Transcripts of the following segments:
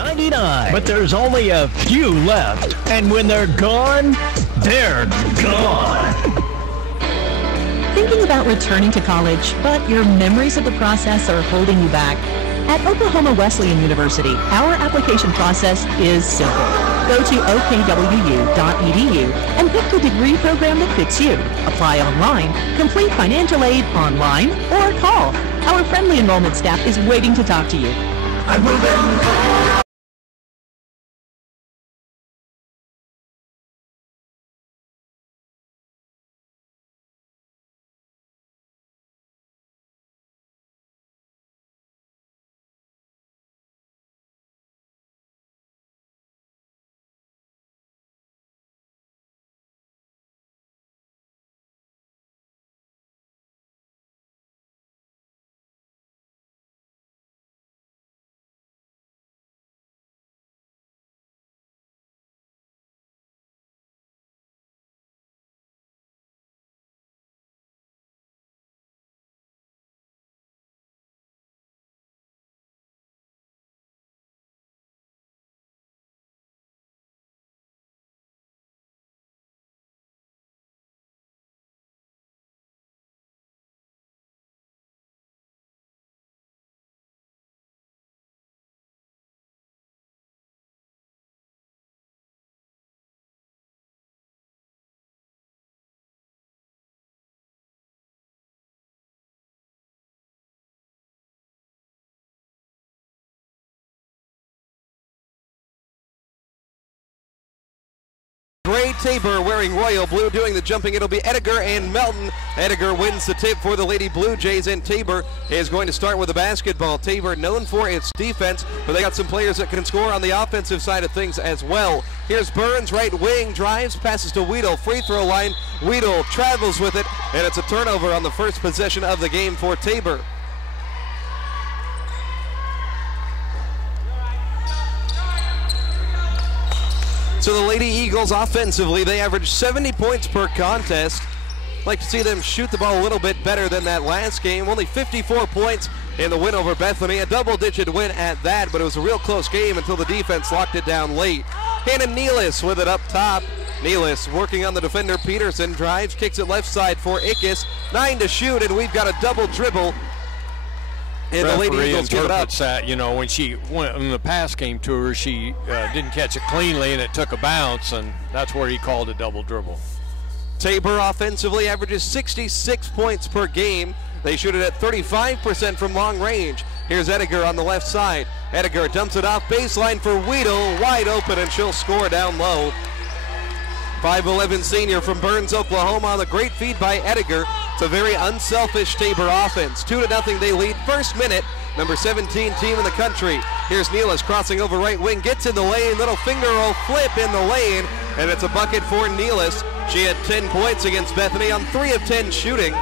$99. But there's only a few left. And when they're gone, they're gone. Thinking about returning to college, but your memories of the process are holding you back? At Oklahoma Wesleyan University, our application process is simple. Go to OKWU.edu and pick the degree program that fits you. Apply online, complete financial aid online, or call. Our friendly enrollment staff is waiting to talk to you. I will then call. Gray Tabor wearing royal blue, doing the jumping. It'll be Edgar and Melton. Edgar wins the tip for the Lady Blue Jays, and Tabor is going to start with the basketball. Tabor known for its defense, but they got some players that can score on the offensive side of things as well. Here's Burns, right wing, drives, passes to Weedle, free throw line. Weedle travels with it, and it's a turnover on the first possession of the game for Tabor. So the Lady Eagles offensively, they average 70 points per contest. Like to see them shoot the ball a little bit better than that last game. Only 54 points in the win over Bethany. A double-digit win at that, but it was a real close game until the defense locked it down late. Hannah Nealis with it up top. Nealis working on the defender Peterson, drives, kicks it left side for Ickes. 9 to shoot, and we've got a double dribble. And the Lady Eagles give it up. That, you know, when the pass came to her, she didn't catch it cleanly, and it took a bounce, and that's where he called a double dribble. Tabor offensively averages 66 points per game. They shoot it at 35% from long range. Here's Edgar on the left side. Edgar dumps it off baseline for Weedle, wide open, and she'll score down low. 5'11" senior from Burns, Oklahoma, on the great feed by Edgar. It's a very unselfish Tabor offense. 2-0 they lead. First minute, number 17 team in the country. Here's Nealis crossing over right wing, gets in the lane, little finger roll flip in the lane, and it's a bucket for Nealis. She had 10 points against Bethany on 3 of 10 shooting.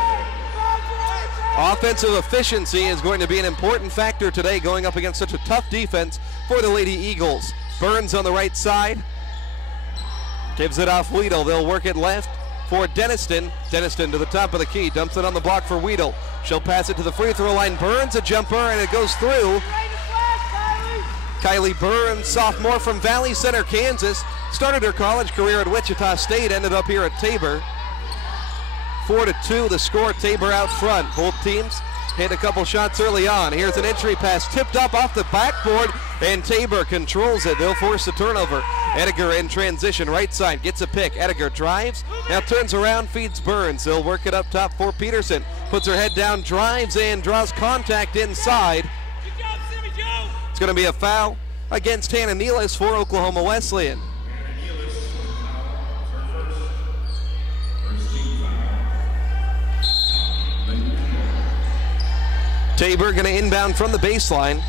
Offensive efficiency is going to be an important factor today going up against such a tough defense for the Lady Eagles. Burns on the right side. Gives it off Weedle. They'll work it left for Deniston. Deniston to the top of the key. Dumps it on the block for Weedle. She'll pass it to the free throw line. Burns a jumper, and it goes through. Kylie Burns, sophomore from Valley Center, Kansas. Started her college career at Wichita State. Ended up here at Tabor. 4-2 the score. Tabor out front. Both teams hit a couple shots early on. Here's an entry pass tipped up off the backboard, and Tabor controls it. They'll force the turnover. Edgar in transition, right side, gets a pick. Edgar drives, now turns around, feeds Burns. They'll work it up top for Peterson. Puts her head down, drives, and draws contact inside. It's going to be a foul against Hannah Nealis for Oklahoma Wesleyan. Tabor going to inbound from the baseline.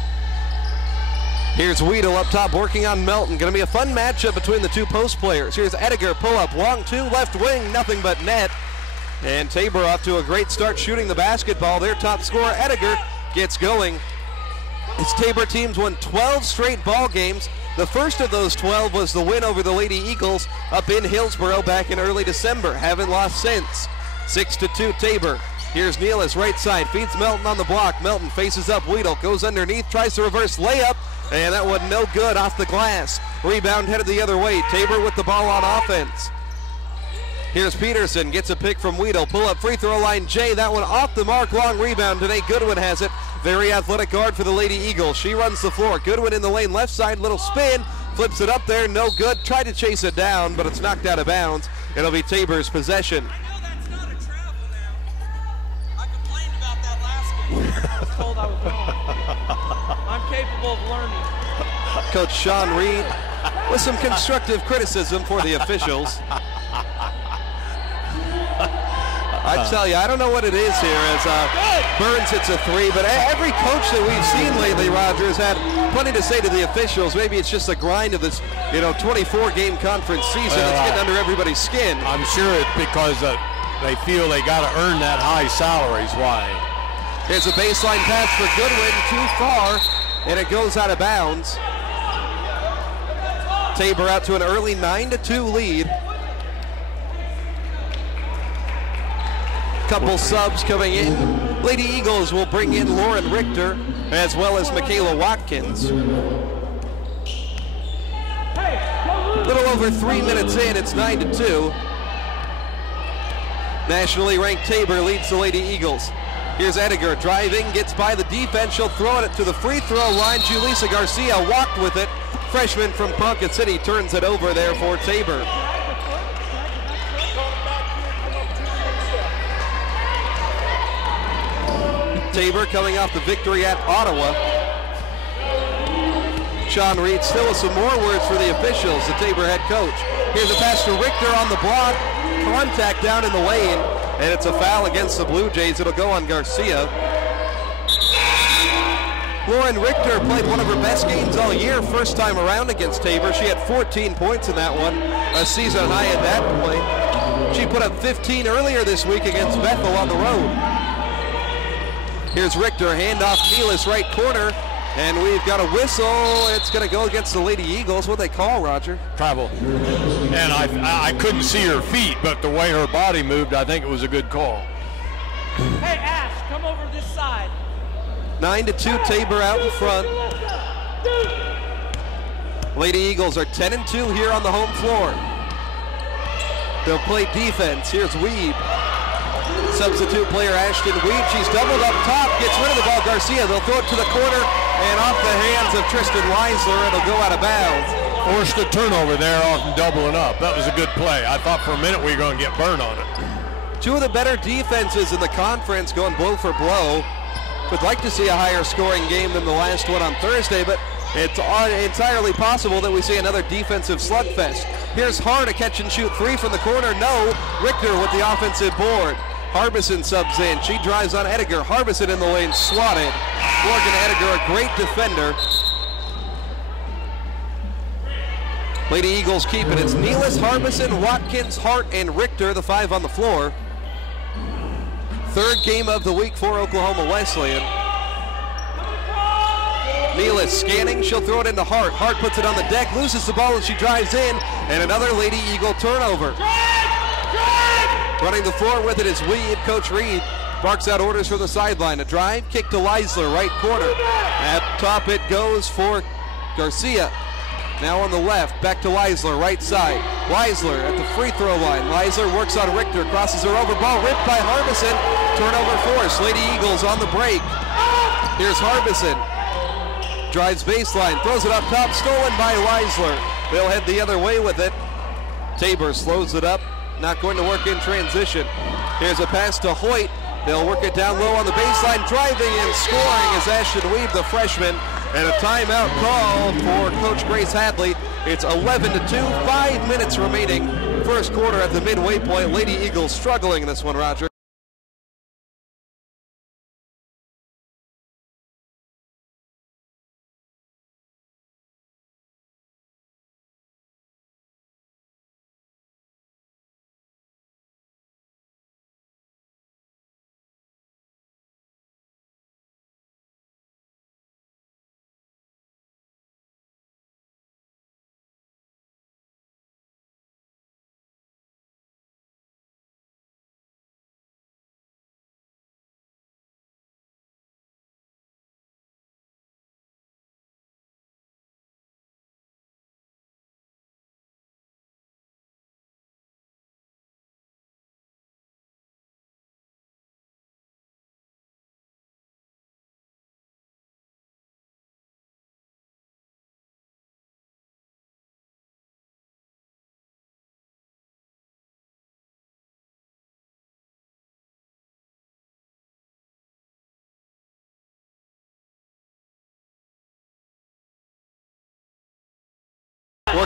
Here's Weedle up top working on Melton. Going to be a fun matchup between the two post players. Here's Edgar, pull up, long two, left wing, nothing but net. And Tabor off to a great start shooting the basketball. Their top scorer, Edgar, gets going. Its Tabor teams won 12 straight ball games. The first of those 12 was the win over the Lady Eagles up in Hillsboro back in early December. Haven't lost since. 6-2 Tabor. Here's Nealis, right side, feeds Melton on the block. Melton faces up Weedle, goes underneath, tries to reverse layup, And that one no good off the glass. Rebound headed the other way. Tabor with the ball on offense. Here's Peterson, gets a pick from Weedle. Pull up free throw line, Jay. That one off the mark, long rebound today. Goodwin has it. Very athletic guard for the Lady Eagles. She runs the floor. Goodwin in the lane, left side, little spin. Flips it up there, no good. Tried to chase it down, but it's knocked out of bounds. It'll be Tabor's possession. I know that's not a travel now. I complained about that last game. I was told I was wrong. I'm capable of learning. Coach Sean Reed with some constructive criticism for the officials. I tell you, I don't know what it is here as Burns hits a three, but every coach that we've seen lately, Roger, has had plenty to say to the officials. Maybe it's just the grind of this, 24-game conference season that's getting under everybody's skin. I'm sure it's because they feel they got to earn that high salaries. Why? Here's a baseline pass for Goodwin, too far, and it goes out of bounds. Tabor out to an early 9-2 lead. Couple subs coming in. Lady Eagles will bring in Lauren Richter as well as Michaela Watkins. A little over 3 minutes in, it's 9-2. Nationally ranked Tabor leads the Lady Eagles. Here's Ediger driving, gets by the defense. She'll throw it to the free throw line. Julissa Garcia walked with it. Freshman from Ponca City turns it over there for Tabor. Tabor coming off the victory at Ottawa. Sean Reed still with some more words for the officials, the Tabor head coach. Here's a pass to Richter on the block. Contact down in the lane, and it's a foul against the Blue Jays. It'll go on Garcia. Lauren Richter played one of her best games all year, first time around against Tabor. She had 14 points in that one, a season high at that point. She put up 15 earlier this week against Bethel on the road. Here's Richter, handoff Nealis, right corner, and we've got a whistle. It's going to go against the Lady Eagles. What they call, Roger? Travel. And I couldn't see her feet, but the way her body moved, I think it was a good call. Hey, Ash, come over this side. 9-2, Tabor out in front. Lady Eagles are 10-2 here on the home floor. They'll play defense. Here's Weeb. Substitute player Ashton Weed. She's doubled up top, gets rid of the ball. Garcia, they'll throw it to the corner, and off the hands of Tristan Weisler, it'll go out of bounds. Forced a turnover there off and doubling up. That was a good play. I thought for a minute we were going to get burned on it. Two of the better defenses in the conference going blow for blow. Would like to see a higher scoring game than the last one on Thursday, but it's entirely possible that we see another defensive slugfest. Here's Hart, a catch and shoot three from the corner. No, Richter with the offensive board. Harbison subs in. She drives on Ediger. Harbison in the lane, swatted. Morgan Ediger, a great defender. Lady Eagles keep it. It's Nealis, Harbison, Watkins, Hart, and Richter, the five on the floor. Third game of the week for Oklahoma Wesleyan. Nealis scanning. She'll throw it into Hart. Hart puts it on the deck, loses the ball, and she drives in. And another Lady Eagle turnover. Running the floor with it is Weed. Coach Reed barks out orders from the sideline. A drive, kick to Leisler, right corner. At top it goes for Garcia. Now on the left, back to Leisler, right side. Leisler at the free throw line. Leisler works on Richter, crosses her over, ball ripped by Harbison. Turnover force. Lady Eagles on the break. Here's Harbison. Drives baseline, throws it up top, stolen by Leisler. They'll head the other way with it. Tabor slows it up. Not going to work in transition. Here's a pass to Hoyt. They'll work it down low on the baseline. Driving and scoring is Ashton Weeb, the freshman. And a timeout call for Coach Grace Hadley. It's 11-2, 5 minutes remaining. First quarter at the midway point. Lady Eagles struggling in this one, Roger.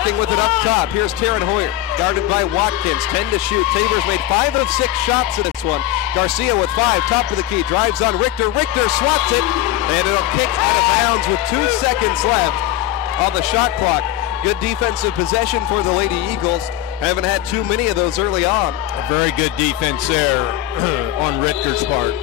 working with it up top. Here's Taryn Hoyer, guarded by Watkins. 10 to shoot. Tabor's made 5 of 6 shots in this one. Garcia with 5, top of the key, drives on Richter. Richter swats it, and it'll kick out of bounds with 2 seconds left on the shot clock. Good defensive possession for the Lady Eagles. Haven't had too many of those early on. A very good defense there on Richter's part.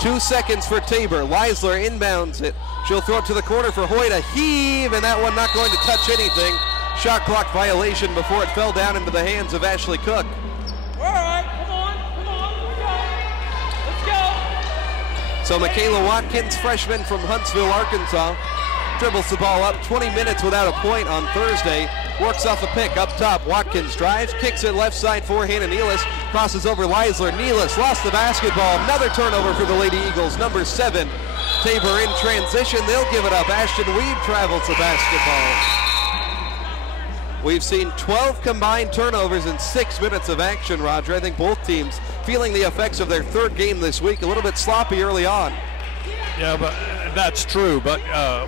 2 seconds for Tabor. Leisler inbounds it. She'll throw it to the corner for Hoyt. A heave, and that one not going to touch anything. Shot clock violation before it fell down into the hands of Ashley Cook. All right, come on, let's go. So Michaela Watkins, freshman from Huntsville, Arkansas, dribbles the ball up. 20 minutes without a point on Thursday. Works off a pick up top. Watkins drives, kicks it left side for Hannah Nealis. Crosses over Leisler. Nealis lost the basketball. Another turnover for the Lady Eagles. Number 7. Tabor in transition. They'll give it up. Ashton Weed travels the basketball. We've seen 12 combined turnovers in 6 minutes of action, Roger. I think both teams feeling the effects of their third game this week. A little bit sloppy early on. Yeah, but that's true. But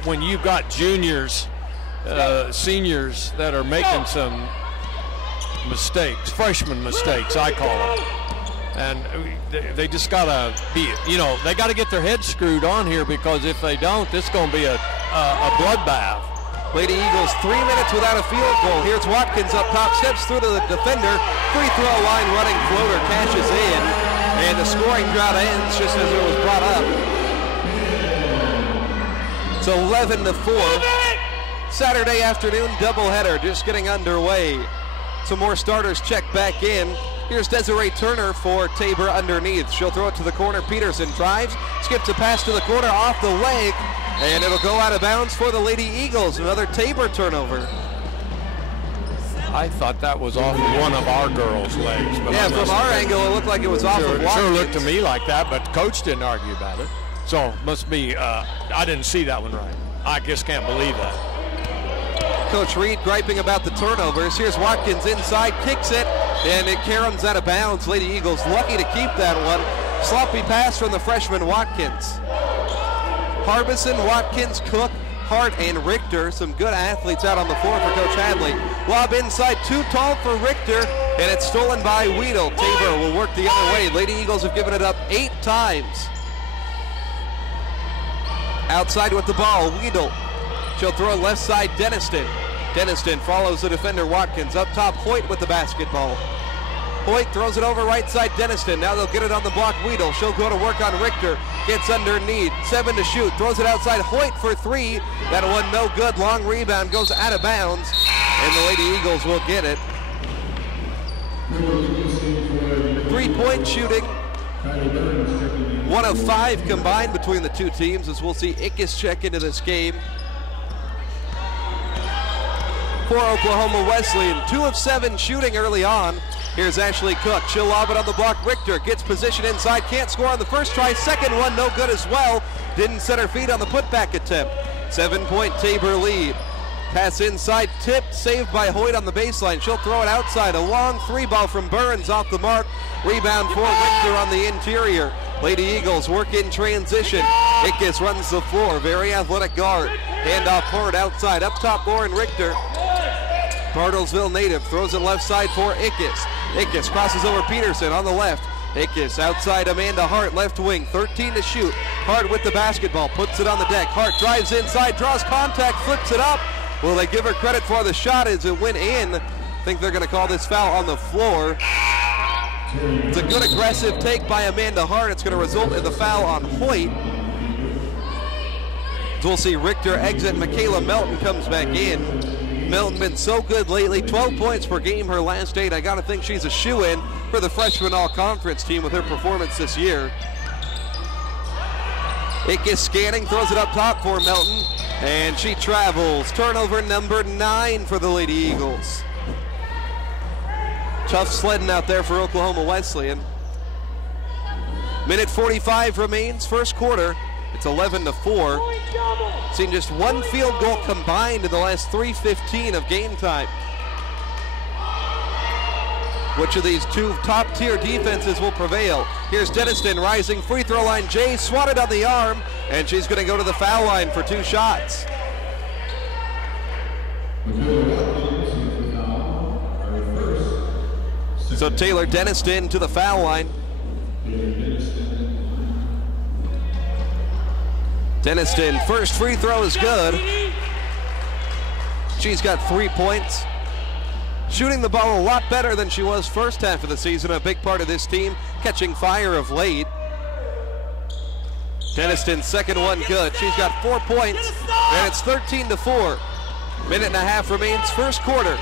when you've got juniors, seniors that are making some mistakes, freshman mistakes, I call them, and they just got to be, they got to get their heads screwed on here, because if they don't, this is going to be a bloodbath. Lady Eagles 3 minutes without a field goal. Here's Watkins up top, steps through to the defender. Free throw line running floater cashes in, and the scoring drought ends just as it was brought up. It's 11-4. Saturday afternoon doubleheader just getting underway. Some more starters check back in. Here's Desiree Turner for Tabor underneath. She'll throw it to the corner. Peterson drives, skips a pass to the corner off the leg, and it'll go out of bounds for the Lady Eagles. Another Tabor turnover. I thought that was off one of our girls' legs. But yeah, from our angle, it looked like it was off of Watkins. Sure looked to me like that, but the coach didn't argue about it. So must be, I didn't see that one right. I just can't believe that. Coach Reed griping about the turnovers. Here's Watkins inside, kicks it, and it caroms out of bounds. Lady Eagles lucky to keep that one. Sloppy pass from the freshman Watkins. Harbison, Watkins, Cook, Hart, and Richter. Some good athletes out on the floor for Coach Hadley. Lob inside, too tall for Richter, and it's stolen by Weedle. Tabor will work the other way. Lady Eagles have given it up 8 times. Outside with the ball, Weedle. She'll throw it left side, Deniston. Deniston follows the defender, Watkins. Up top, Hoyt with the basketball. Hoyt throws it over right side, Deniston. Now they'll get it on the block, Weedle. She'll go to work on Richter. Gets underneath, 7 to shoot. Throws it outside, Hoyt for 3. That one no good. Long rebound goes out of bounds. And the Lady Eagles will get it. 3-point shooting. 1 of 5 combined between the two teams, as we'll see Ickes check into this game. For Oklahoma Wesleyan, 2 of 7 shooting early on. Here's Ashley Cook. She'll lob it on the block. Richter gets position inside. Can't score on the first try. Second one, no good as well. Didn't set her feet on the putback attempt. 7-point Tabor lead. Pass inside, tipped, saved by Hoyt on the baseline. She'll throw it outside. A long 3-ball from Burns off the mark. Rebound for Richter on the interior. Lady Eagles work in transition. Ickes runs the floor. Very athletic guard. Handoff forward outside. Up top, Lauren Richter. Bartlesville native throws it left side for Ickes. Ickes crosses over Peterson on the left. Ickes outside Amanda Hart, left wing, 13 to shoot. Hart with the basketball, puts it on the deck. Hart drives inside, draws contact, flips it up. Will they give her credit for the shot as it went in? I think they're going to call this foul on the floor. It's a good aggressive take by Amanda Hart. It's going to result in the foul on Hoyt. We'll see Richter exit. Michaela Melton comes back in. Melton been so good lately, 12 points per game her last 8. I got to think she's a shoo-in for the freshman all-conference team with her performance this year. Ickes scanning, throws it up top for Melton, and she travels. Turnover number 9 for the Lady Eagles. Tough sledding out there for Oklahoma Wesleyan. Minute 45 remains, first quarter. It's 11-4. Seen just 1 field goal combined in the last 3:15 of game time. Which of these two top-tier defenses will prevail? Here's Deniston rising, free throw line. Jay swatted on the arm, and she's going to go to the foul line for 2 shots. So Taylor Deniston to the foul line. Deniston, first free throw is good. She's got 3 points. Shooting the ball a lot better than she was first half of the season. A big part of this team catching fire of late. Deniston's second one good. She's got 4 points, and it's 13-4. Minute and a half remains, first quarter.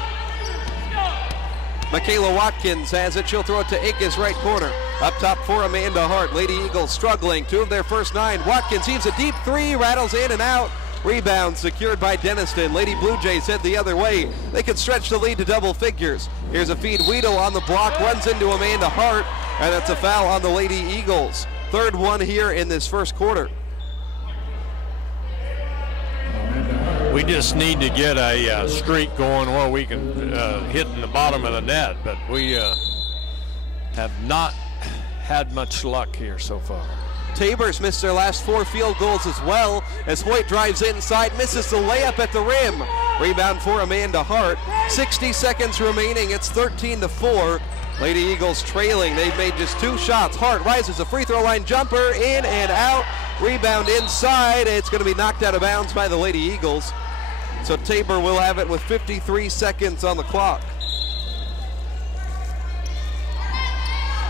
Michaela Watkins has it. She'll throw it to Akers, right corner. Up top for Amanda Hart. Lady Eagles struggling. 2 of their first 9. Watkins heaves a deep 3, rattles in and out. Rebound secured by Deniston. Lady Blue Jays head the other way. They could stretch the lead to double figures. Here's a feed. Weedle on the block, runs into Amanda Hart, and that's a foul on the Lady Eagles. Third one here in this first quarter. We just need to get a streak going where we can hit in the bottom of the net, but we have not had much luck here so far. Tabor's missed their last 4 field goals as well as Hoyt drives inside, misses the layup at the rim. Rebound for Amanda Hart. 60 seconds remaining. It's 13-4. Lady Eagles trailing. They've made just 2 shots. Hart rises a free throw line jumper, in and out. Rebound inside. It's going to be knocked out of bounds by the Lady Eagles. So Tabor will have it with 53 seconds on the clock.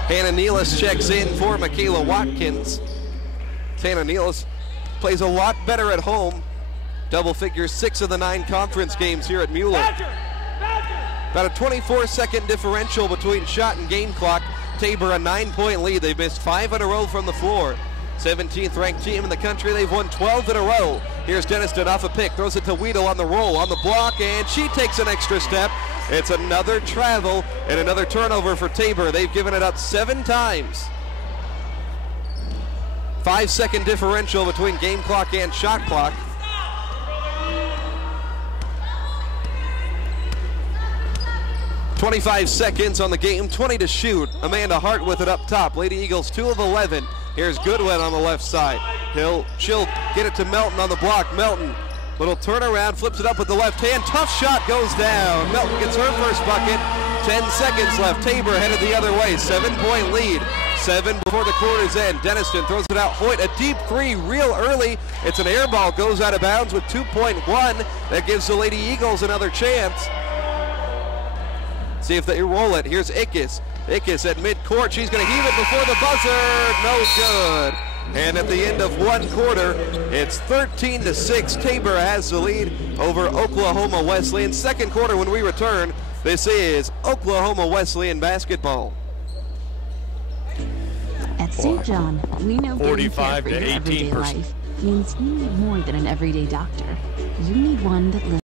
Hannah Nealis checks in for Michaela Watkins. Hannah Nealis plays a lot better at home. Double figures 6 of the 9 conference games here at Mueller. About a 24-second differential between shot and game clock. Tabor a 9-point lead. They've missed 5 in a row from the floor. 17th ranked team in the country. They've won 12 in a row. Here's Deniston off a pick, throws it to Weedle on the roll, on the block, and she takes an extra step. It's another travel and another turnover for Tabor. They've given it up 7 times. 5-second differential between game clock and shot clock. .25 seconds on the game, 20 to shoot. Amanda Hart with it up top. Lady Eagles 2 of 11. Here's Goodwin on the left side. She'll get it to Melton on the block. Melton, little turnaround, flips it up with the left hand. Tough shot goes down. Melton gets her first bucket. 10 seconds left. Tabor headed the other way. 7-point lead. 7 before the quarter's end. Deniston throws it out. Hoyt, a deep 3 real early. It's an air ball. Goes out of bounds with 2.1. That gives the Lady Eagles another chance. See if they roll it. Here's Ickes. Ickes at midcourt. She's going to heave it before the buzzer. No good. And at the end of 1 quarter, it's 13-6. Tabor has the lead over Oklahoma Wesleyan. Second quarter when we return, this is Oklahoma Wesleyan basketball. At St. John, we know getting care 45 for to your everyday 18%. life means you need more than an everyday doctor. You need one that listens.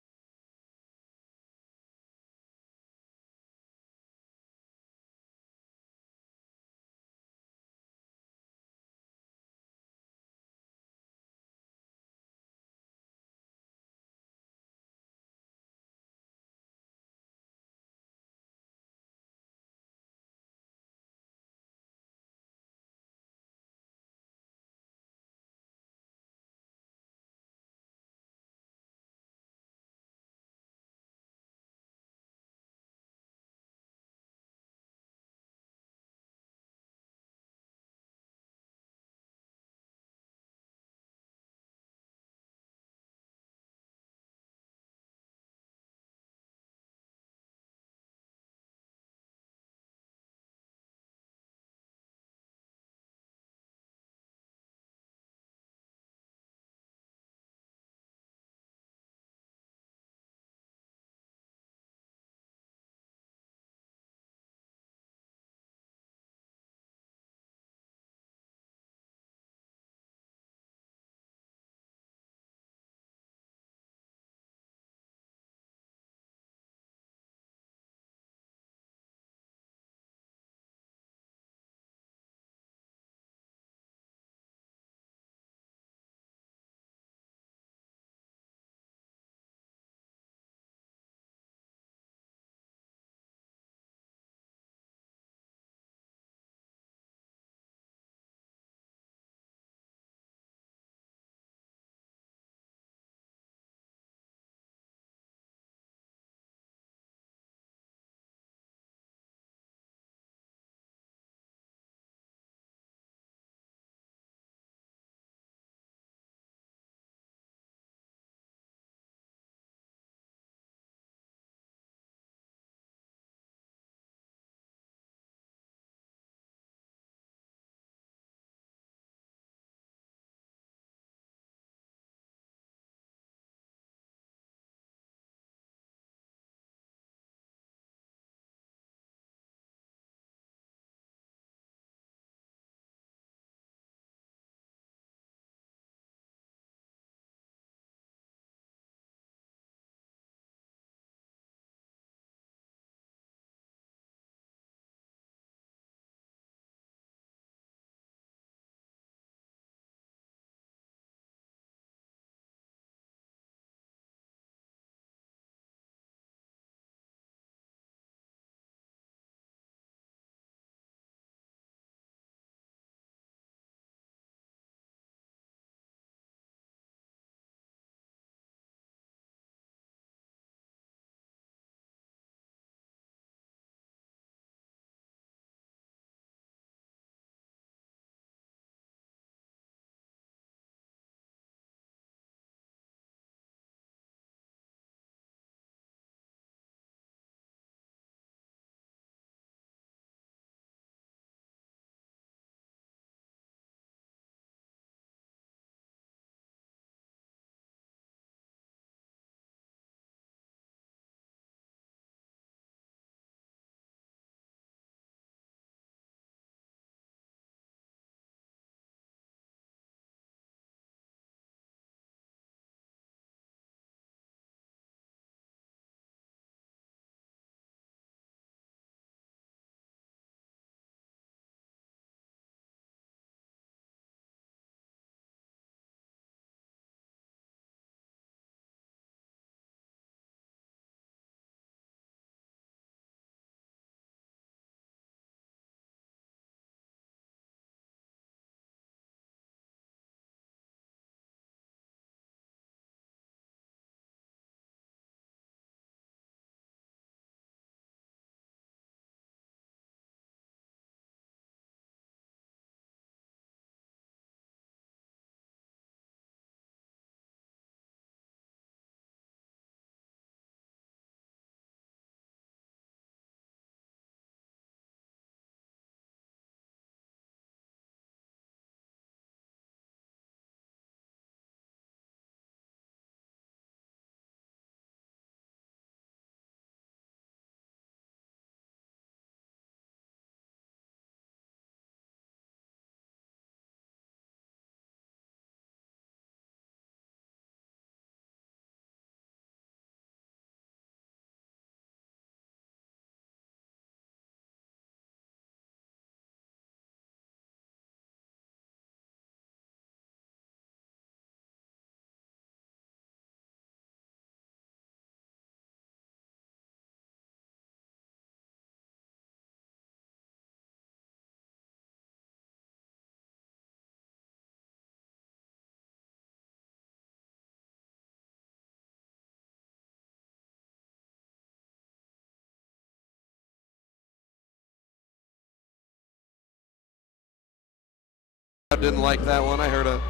Didn't like that one. I heard a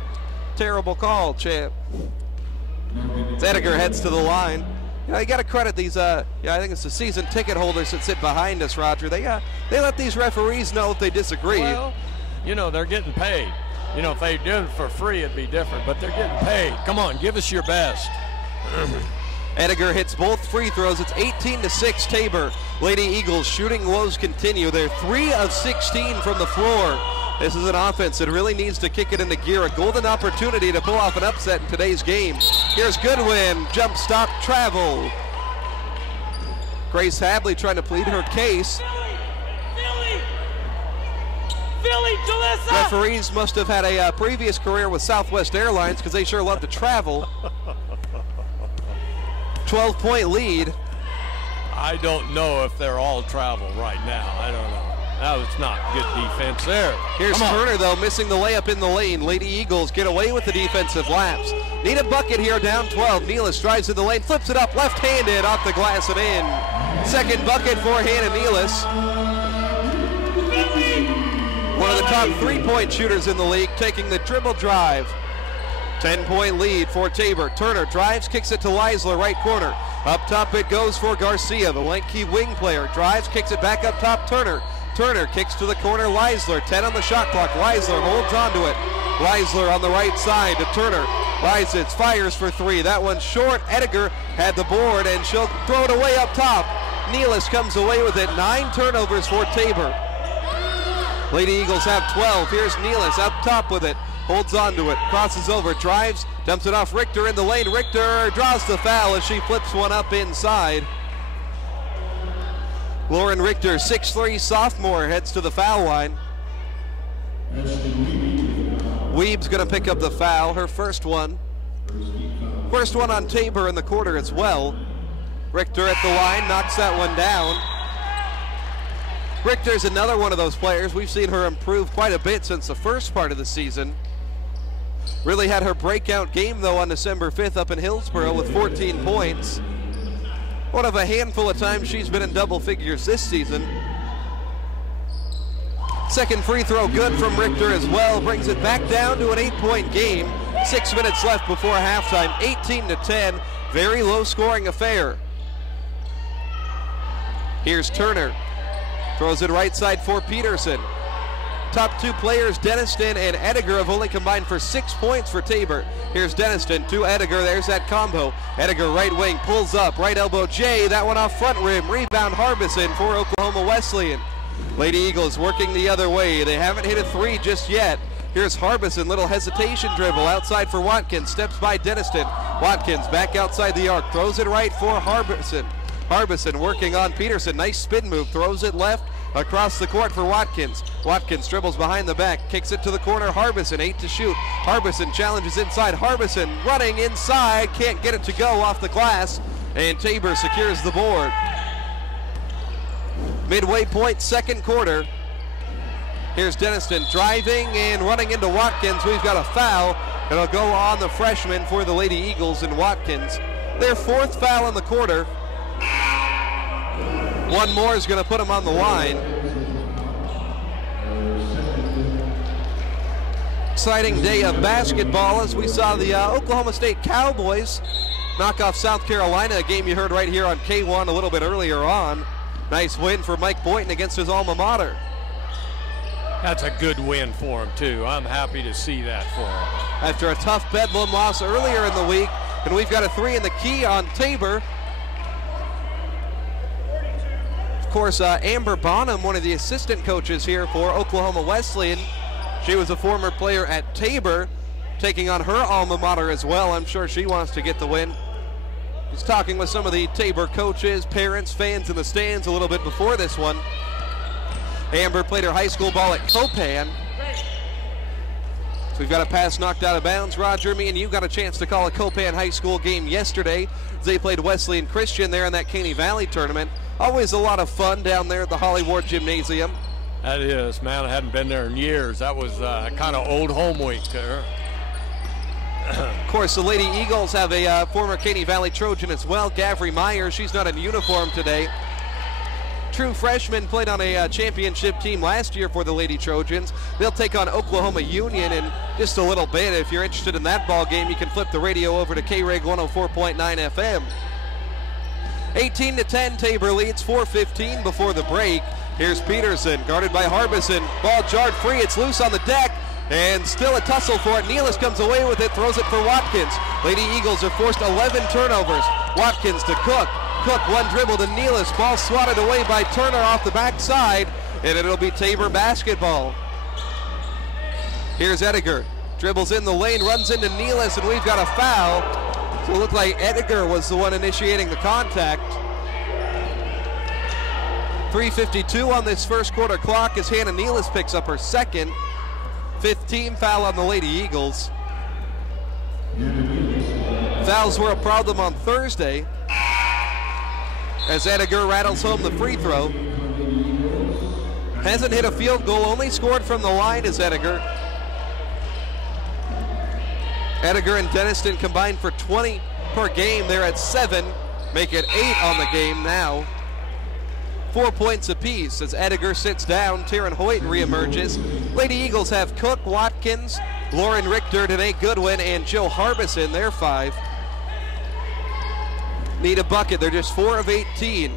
terrible call, champ. Zediger heads to the line. You know, you got to credit these, I think it's the season ticket holders that sit behind us, Roger. They let these referees know if they disagree. Well, you know, they're getting paid. You know, if they did it for free, it'd be different, but they're getting paid. Come on, give us your best. Ediger hits both free throws. It's 18-6 Tabor. Lady Eagles shooting woes continue. They're 3 of 16 from the floor. This is an offense that really needs to kick it into gear. A golden opportunity to pull off an upset in today's game. Here's Goodwin, jump stop, travel. Grace Hadley trying to plead her case. Philly, Jalissa! Referees must have had a previous career with Southwest Airlines because they sure love to travel. 12-point lead. I don't know if they're all travel right now. I don't know. That was not good defense there. Here's Turner, though, missing the layup in the lane. Lady Eagles get away with the defensive lapse. Need a bucket here, down 12. Nealis drives in the lane, flips it up, left-handed, off the glass and in. Second bucket for Hannah Nealis. One of the top three-point shooters in the league, taking the dribble drive. 10-point lead for Tabor. Turner drives, kicks it to Leisler, right corner. Up top it goes for Garcia, the lanky wing player. Drives, kicks it back up top, Turner. Turner kicks to the corner, Leisler. 10 on the shot clock. Leisler holds onto it. Leisler on the right side to Turner. Rises, fires for three. That one's short. Ediger had the board, and she'll throw it away up top. Nealis comes away with it. 9 turnovers for Tabor. Lady Eagles have 12. Here's Nealis up top with it. Holds onto it, crosses over, drives, dumps it off Richter in the lane. Richter draws the foul as she flips one up inside. Lauren Richter, 6'3", sophomore, heads to the foul line. Weeb's going to pick up the foul, her first one. First one on Tabor in the quarter as well. Richter at the line, knocks that one down. Richter's another one of those players. We've seen her improve quite a bit since the first part of the season. Really had her breakout game, though, on December 5th up in Hillsborough with 14 points. One of a handful of times she's been in double figures this season. Second free throw good from Richter as well. Brings it back down to an 8-point game. 6 minutes left before halftime. 18-10. Very low-scoring affair. Here's Turner. Throws it right side for Peterson. Top two players, Denniston and Ediger, have only combined for 6 points for Tabor. Here's Denniston to Ediger. There's that combo. Ediger right wing, pulls up, right elbow Jay. That one off front rim. Rebound Harbison for Oklahoma Wesleyan. Lady Eagles working the other way. They haven't hit a three just yet. Here's Harbison, little hesitation dribble outside for Watkins. Steps by Denniston. Watkins back outside the arc. Throws it right for Harbison. Harbison working on Peterson. Nice spin move. Throws it left. Across the court for Watkins. Watkins dribbles behind the back, kicks it to the corner. Harbison, 8 to shoot. Harbison challenges inside. Harbison running inside, can't get it to go off the glass, and Tabor secures the board. Midway point, second quarter. Here's Denniston driving and running into Watkins. We've got a foul. It'll go on the freshman for the Lady Eagles and Watkins. Their fourth foul in the quarter. One more is going to put them on the line. Exciting day of basketball as we saw the Oklahoma State Cowboys knock off South Carolina, a game you heard right here on K1 a little bit earlier on. Nice win for Mike Boynton against his alma mater. That's a good win for him, too. I'm happy to see that for him. After a tough Bedlam loss earlier in the week, and we've got a three in the key on Tabor. Of course, Amber Bonham, one of the assistant coaches here for Oklahoma Wesleyan. She was a former player at Tabor, taking on her alma mater as well. I'm sure she wants to get the win. He's talking with some of the Tabor coaches, parents, fans in the stands a little bit before this one. Amber played her high school ball at Copan. So we've got a pass knocked out of bounds. Roger, me and you got a chance to call a Copan High School game yesterday. They played Wesleyan Christian there in that Caney Valley tournament. Always a lot of fun down there at the Holly Ward Gymnasium. That is, man. I hadn't been there in years. That was kind of old home week there. Of course, the Lady Eagles have a former Caney Valley Trojan as well, Gavry Myers. She's not in uniform today. true freshman, played on a championship team last year for the Lady Trojans. They'll take on Oklahoma Union in just a little bit. If you're interested in that ball game, you can flip the radio over to K-Rig 104.9 FM. 18-10, Tabor leads, 4:15 before the break. Here's Peterson, guarded by Harbison. Ball jarred free, it's loose on the deck, and still a tussle for it. Nealis comes away with it, throws it for Watkins. Lady Eagles have forced 11 turnovers. Watkins to Cook. Cook, one dribble to Nealis. Ball swatted away by Turner off the backside, and it'll be Tabor basketball. Here's Ediger. Dribbles in the lane, runs into Nealis, and we've got a foul. So it looked like Ediger was the one initiating the contact. 3:52 on this first quarter clock as Hannah Nealis picks up her second. 5th team foul on the Lady Eagles. Fouls were a problem on Thursday as Ediger rattles home the free throw. Hasn't hit a field goal, only scored from the line is Ediger. Ediger and Denniston combined for 20 per game. They're at 7, make it 8 on the game now. 4 points apiece as Ediger sits down. Taryn Hoyt reemerges. Lady Eagles have Cook, Watkins, Lauren Richter, Danae Goodwin, and Joe Harbison. They're 5. Need a bucket. They're just 4 of 18.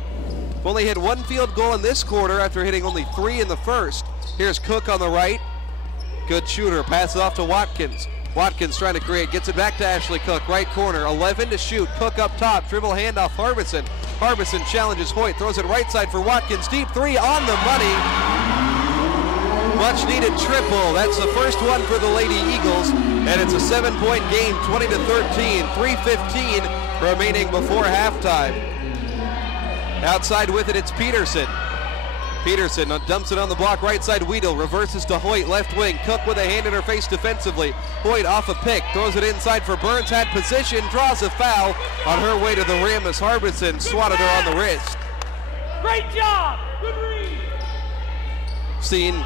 Only hit 1 field goal in this quarter after hitting only 3 in the first. Here's Cook on the right. Good shooter. Passes off to Watkins. Watkins trying to create. Gets it back to Ashley Cook. Right corner. 11 to shoot. Cook up top. Dribble handoff. Harbison. Harbison challenges Hoyt. Throws it right side for Watkins. Deep 3 on the money. Much needed triple. That's the first one for the Lady Eagles. And it's a 7-point game. 20-13. 3:15 remaining before halftime. Outside with it, it's Peterson. Peterson dumps it on the block, right side Weedle, reverses to Hoyt, left wing. Cook with a hand in her face defensively. Hoyt off a pick, throws it inside for Burns, had position, draws a foul on her way to the rim as Harbison swatted her on the wrist. Great job! Good read! Seen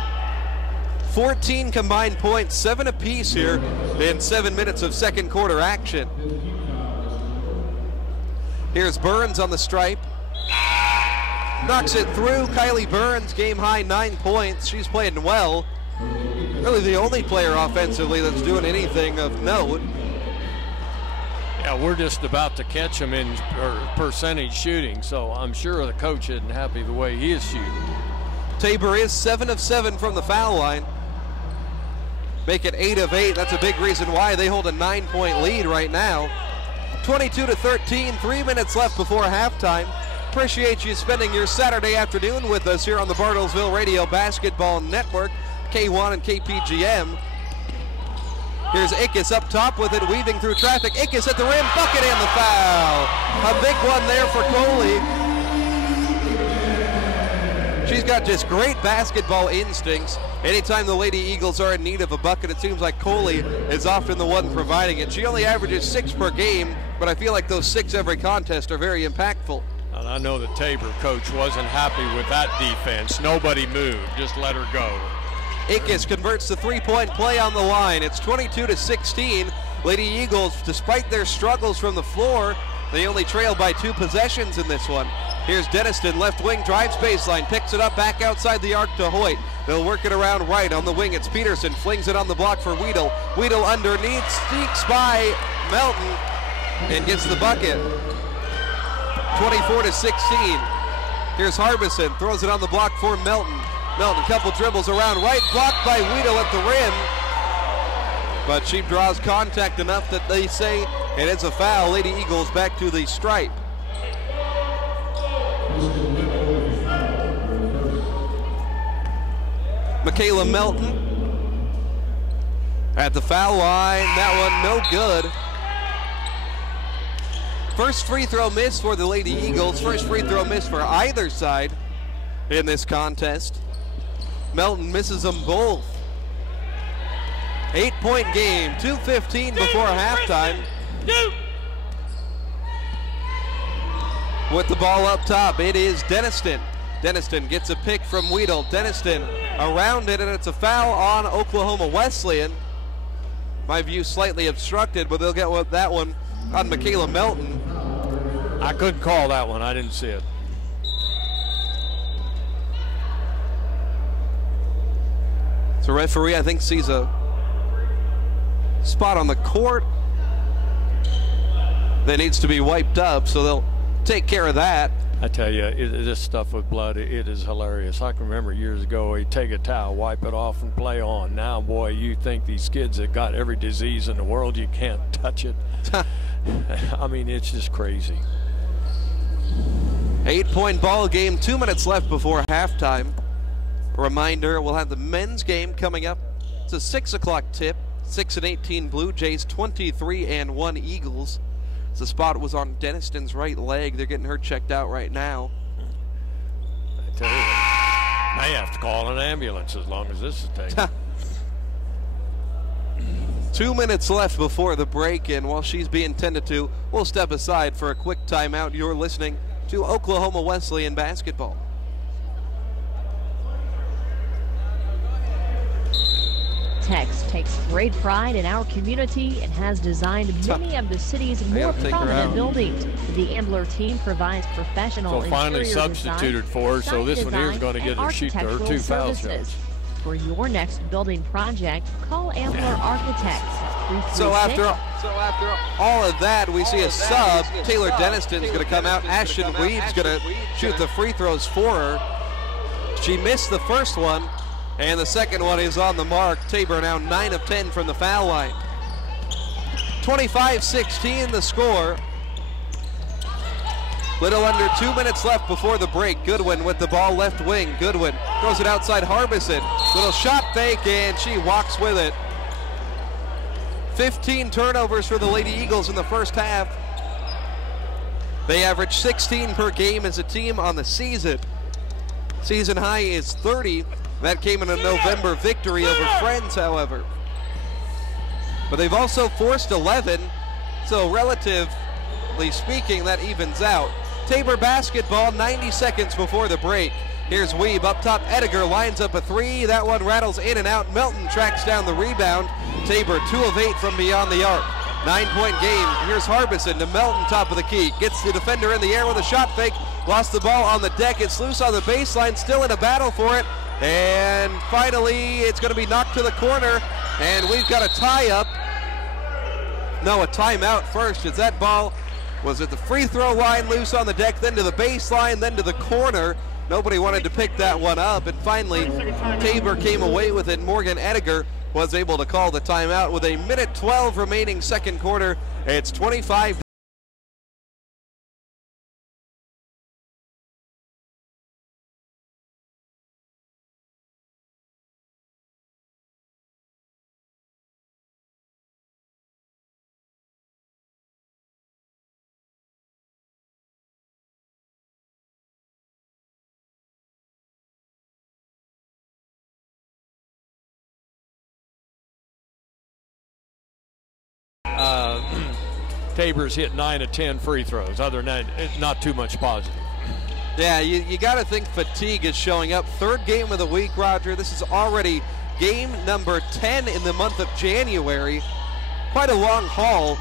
14 combined points, 7 apiece here in 7 minutes of second quarter action. Here's Burns on the stripe. Knocks it through. Kylie Burns, game high 9 points. She's playing well. Really the only player offensively that's doing anything of note. Yeah, we're just about to catch him in percentage shooting, so I'm sure the coach isn't happy the way he is shooting. Tabor is 7 of 7 from the foul line. Make it 8 of 8. That's a big reason why they hold a 9-point lead right now. 22-13, 3 minutes left before halftime. Appreciate you spending your Saturday afternoon with us here on the Bartlesville Radio Basketball Network, K1 and KPGM. Here's Ickes up top with it, weaving through traffic. Ickes at the rim, bucket and the foul. A big one there for Coley. She's got just great basketball instincts. Anytime the Lady Eagles are in need of a bucket, it seems like Coley is often the one providing it. She only averages 6 per game, but I feel like those 6 every contest are very impactful. And I know the Tabor coach wasn't happy with that defense. Nobody moved, just let her go. Ickes converts the 3-point play on the line. It's 22-16. Lady Eagles, despite their struggles from the floor, they only trail by 2 possessions in this one. Here's Denniston, left wing, drives baseline, picks it up back outside the arc to Hoyt. They'll work it around right. On the wing, it's Peterson, flings it on the block for Weedle. Weedle underneath, sneaks by Melton, and gets the bucket. 24-16. Here's Harbison, throws it on the block for Melton. Melton, couple dribbles around right, blocked by Weedle at the rim. But she draws contact enough that they say it is a foul. Lady Eagles back to the stripe. Michaela Melton at the foul line. That one no good. First free throw miss for the Lady Eagles. First free throw miss for either side in this contest. Melton misses them both. 8-point game, 2:15 before halftime. With the ball up top, it is Denniston. Denniston gets a pick from Weedle. Denniston around it, and it's a foul on Oklahoma Wesleyan. My view slightly obstructed, but they'll get that one on Michaela Melton. I couldn't call that one. I didn't see it. The referee, I think, sees a spot on the court that needs to be wiped up, so they'll take care of that. I tell you, this stuff with blood, it is hilarious. I can remember years ago, he'd take a towel, wipe it off, and play on. Now, boy, you think these kids that got every disease in the world, you can't touch it. I mean, it's just crazy. 8-point ball game, 2 minutes left before halftime. Reminder, we'll have the men's game coming up. It's a 6 o'clock tip. 6-18 Blue Jays, 23-1 Eagles. The spot was on Deniston's right leg. They're getting her checked out right now. I tell you, I have to call an ambulance as long as this is taking. 2 minutes left before the break, and while she's being tended to, we'll step aside for a quick timeout. You're listening to Oklahoma Wesleyan basketball. Tex takes great pride in our community and has designed many of the city's more prominent buildings. The Ambler team provides professional finally interior substituted design, for her, so this one here is design, going to get and her sheet her 2 foul shots. For your next building project, call Ambler Architects. So after all of that, we see a sub. Taylor Deniston's going to come out. Ashton Weave's going to shoot the free throws for her. She missed the first one, and the second one is on the mark. Tabor now 9 of 10 from the foul line. 25-16 the score. Little under 2 minutes left before the break. Goodwin with the ball left wing. Goodwin throws it outside Harbison. Little shot fake, and she walks with it. 15 turnovers for the Lady Eagles in the first half. They average 16 per game as a team on the season. Season high is 30. That came in a November victory over Friends, however. But they've also forced 11, so relatively speaking, that evens out. Tabor basketball, 90 seconds before the break. Here's Weeb up top. Ediger lines up a 3. That one rattles in and out. Melton tracks down the rebound. Tabor 2 of 8 from beyond the arc. 9-point game. Here's Harbison to Melton, top of the key. Gets the defender in the air with a shot fake. Lost the ball on the deck. It's loose on the baseline. Still in a battle for it. And finally, it's going to be knocked to the corner. And we've got a tie-up. No, a timeout first, as that ball was at the free throw line, loose on the deck, then to the baseline, then to the corner. Nobody wanted to pick that one up, and finally Tabor came away with it. Morgan Ediger was able to call the timeout with a minute 12 remaining second quarter. It's 25. Tabor's hit 9 of 10 free throws. Other than that, it's not too much positive. Yeah, you got to think fatigue is showing up. Third game of the week, Roger. This is already game number 10 in the month of January. Quite a long haul.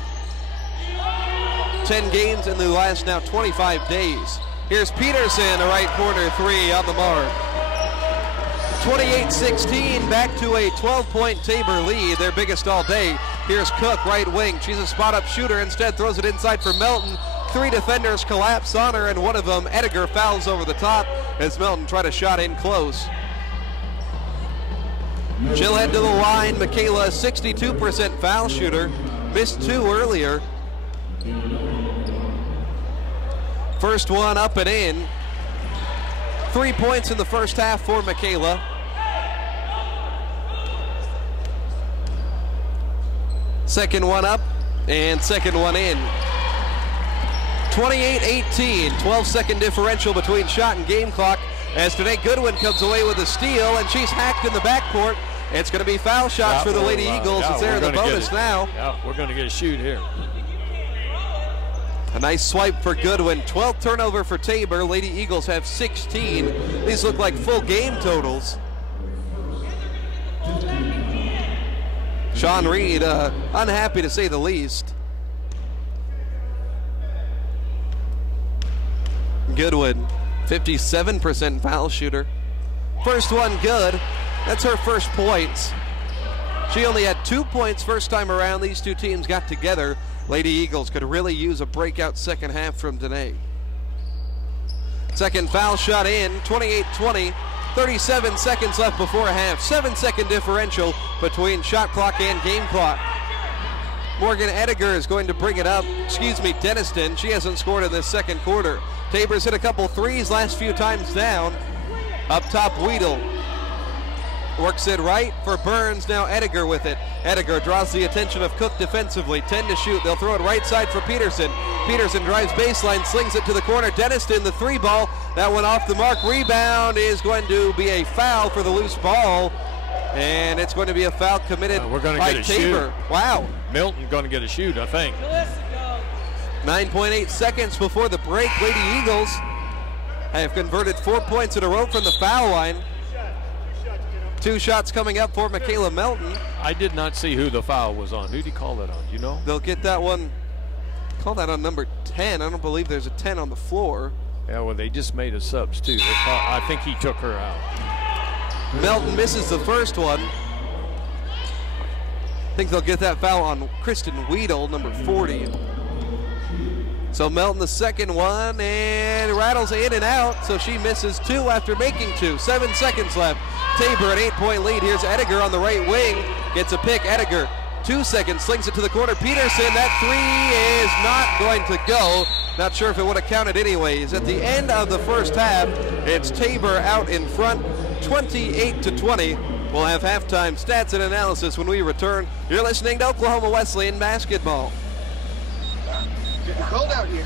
10 games in the last now 25 days. Here's Peterson, a right corner 3 on the mark. 28-16, back to a 12-point Tabor lead, their biggest all day. Here's Cook, right wing. She's a spot-up shooter. Instead, throws it inside for Melton. 3 defenders collapse on her, and one of them, Ediger, fouls over the top as Melton tried a shot in close. She'll head to the line. Michaela, 62% foul shooter. Missed 2 earlier. First one up and in. 3 points in the first half for Michaela. Second one up and second one in. 28-18, 12-second differential between shot and game clock as today Goodwin comes away with a steal, and she's hacked in the backcourt. It's going to be foul shots for the Lady Eagles. It's there in the bonus now. Yeah, we're going to get a shoot here. A nice swipe for Goodwin. 12th turnover for Tabor. Lady Eagles have 16. These look like full game totals. Sean Reed, unhappy to say the least. Goodwin, 57% foul shooter. First one good. That's her first points. She only had 2 points first time around. These two teams got together. Lady Eagles could really use a breakout second half from Danae. Second foul shot in, 28-20. 37 seconds left before half. 7-second differential between shot clock and game clock. Morgan Ediger is going to bring it up. Denniston. She hasn't scored in this second quarter. Tabor's hit a couple threes last few times down. Up top, Weedle. Works it right for Burns. Now Ediger with it. Ediger draws the attention of Cook defensively. 10 to shoot. They'll throw it right side for Peterson. Peterson drives baseline, slings it to the corner. Denniston, the three ball. That went off the mark. Rebound is going to be a foul for the loose ball. And it's going to be a foul committed by Tabor. Shoot. Wow. Milton going to get a shoot, I think. 9.8 seconds before the break. Lady Eagles have converted 4 points in a row from the foul line. 2 shots coming up for Michaela Melton. I did not see who the foul was on. Who did he call that on? You know? They'll get that one. Call that on number 10. I don't believe there's a 10 on the floor. Yeah, well, they just made a substitute. I think he took her out. Melton misses the first one. I think they'll get that foul on Kristen Weedle, number 40. So Melton the second one and rattles in and out. So she misses 2 after making 2. 7 seconds left. Tabor an 8-point lead. Here's Ediger on the right wing. Gets a pick. Ediger 2 seconds, slings it to the corner. Peterson, that three is not going to go. Not sure if it would have counted anyways. At the end of the first half, it's Tabor out in front, 28-20. We'll have halftime stats and analysis when we return. You're listening to Oklahoma Wesleyan basketball. Getting cold out here.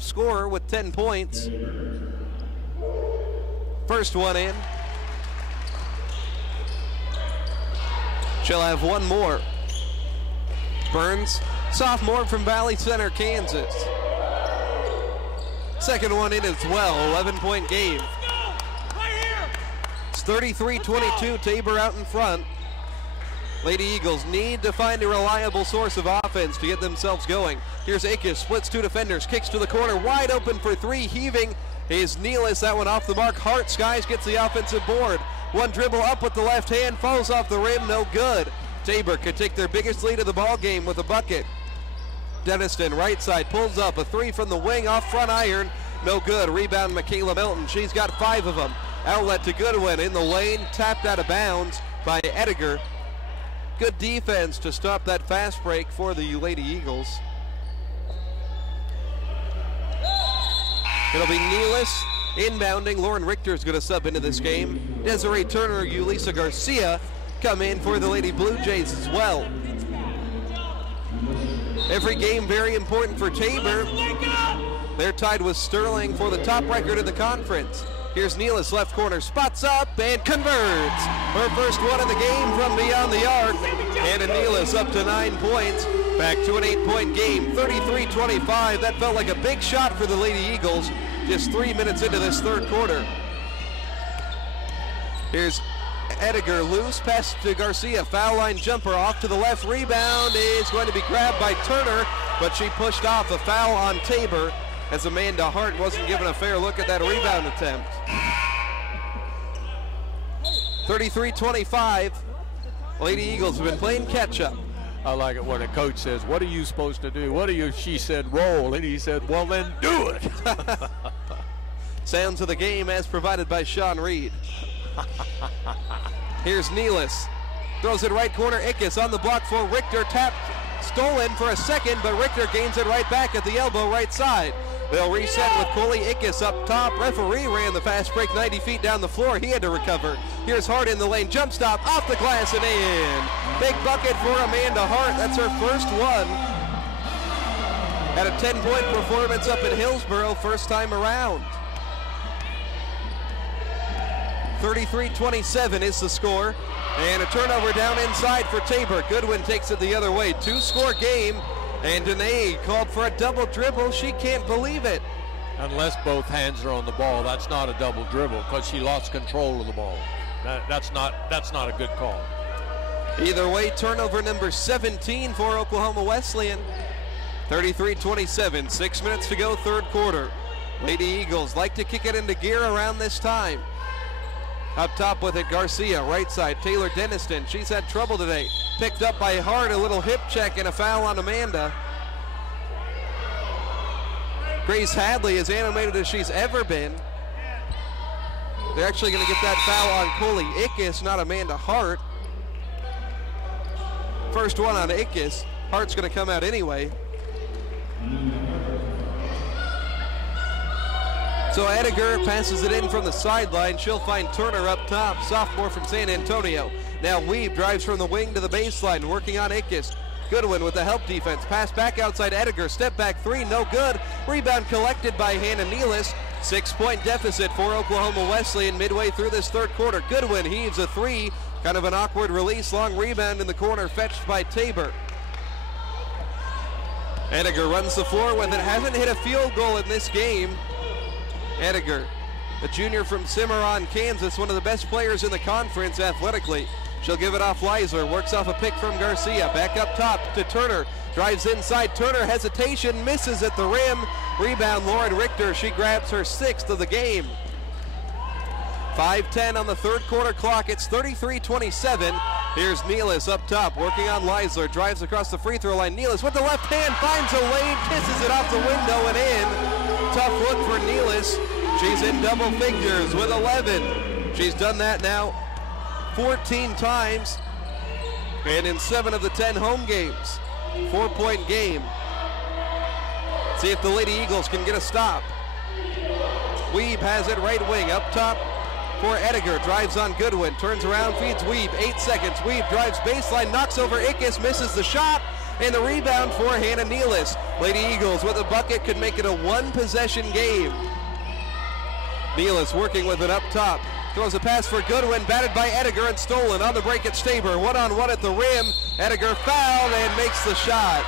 scorer with 10 points. First one in. She'll have one more. Burns, sophomore from Valley Center, Kansas. Second one in as well, 11-point game. It's 33-22, Tabor out in front. Lady Eagles need to find a reliable source of offense to get themselves going. Here's Akis, splits two defenders, kicks to the corner, wide open for three, heaving is Nealis, that one off the mark. Hart Skies gets the offensive board. One dribble up with the left hand, falls off the rim, no good. Tabor could take their biggest lead of the ball game with a bucket. Denniston, right side, pulls up a three from the wing, off front iron, no good. Rebound Michaela Milton, she's got 5 of them. Outlet to Goodwin in the lane, tapped out of bounds by Ediger. Good defense to stop that fast break for the Lady Eagles. It'll be Nealis inbounding. Lauren Richter is going to sub into this game. Desiree Turner, Yulisa Garcia come in for the Lady Blue Jays as well. Every game very important for Tabor. They're tied with Sterling for the top record in the conference. Here's Nealis, left corner, spots up and converts. Her first one of the game from beyond the arc. And Nealis up to 9 points. Back to an 8-point game, 33-25. That felt like a big shot for the Lady Eagles just 3 minutes into this third quarter. Here's Ediger, loose, pass to Garcia, foul line jumper off to the left, rebound is going to be grabbed by Turner, but she pushed off a foul on Tabor as Amanda Hart wasn't given a fair look at that rebound attempt. 33-25, Lady Eagles have been playing catch up. I like it when a coach says, what are you supposed to do? What are you? She said, roll, and he said, well then do it. Sounds of the game as provided by Sean Reed. Here's Nealis, throws it right corner, Ickes on the block for Richter, tapped, stolen for a second, but Richter gains it right back at the elbow right side. They'll reset with Coley Ickes up top. Referee ran the fast break 90 feet down the floor. He had to recover. Here's Hart in the lane, jump stop, off the glass and in. Big bucket for Amanda Hart, that's her first one. Had a 10-point performance up in Hillsboro first time around. 33-27 is the score, and a turnover down inside for Tabor. Goodwin takes it the other way. 2-score game, and Danae called for a double dribble. She can't believe it. Unless both hands are on the ball, that's not a double dribble because she lost control of the ball. That's not a good call. Either way, turnover number 17 for Oklahoma Wesleyan. 33-27, 6 minutes to go, third quarter. Lady Eagles like to kick it into gear around this time. Up top with it, Garcia, right side, Taylor Denniston. She's had trouble today. Picked up by Hart, a little hip check and a foul on Amanda. Grace Hadley, as animated as she's ever been. They're actually going to get that foul on Coley Ickes, not Amanda Hart. First one on Ickes. Hart's going to come out anyway. So Ediger passes it in from the sideline. She'll find Turner up top, sophomore from San Antonio. Now Weeb drives from the wing to the baseline, working on Ickes. Goodwin with the help defense. Pass back outside Ediger. Step back three, no good. Rebound collected by Hannah Nealis. 6-point deficit for Oklahoma Wesleyan midway through this third quarter. Goodwin heaves a three. Kind of an awkward release. Long rebound in the corner fetched by Tabor. Ediger runs the floor with it. Hasn't hit a field goal in this game. Ediger, a junior from Cimarron, Kansas, one of the best players in the conference athletically. She'll give it off Leisler, works off a pick from Garcia, back up top to Turner, drives inside, Turner hesitation, misses at the rim, rebound Lauren Richter, she grabs her 6th of the game. 5:10 on the third quarter clock, it's 33-27. Here's Nealis up top, working on Leisler, drives across the free throw line, Nealis with the left hand, finds a lane, kisses it off the window and in. Tough look for Nealis. She's in double figures with 11. She's done that now 14 times and in 7 of the 10 home games. 4-point game. See if the Lady Eagles can get a stop. Weeb has it right wing up top for Ediger. Drives on Goodwin, turns around, feeds Weeb, 8 seconds. Weeb drives baseline, knocks over Ickes, misses the shot. And the rebound for Hannah Nealis. Lady Eagles with a bucket could make it a one-possession game. Nealis working with it up top. Throws a pass for Goodwin, batted by Ediger and stolen. On the break, it's Tabor. One-on-one at the rim. Ediger fouled and makes the shot.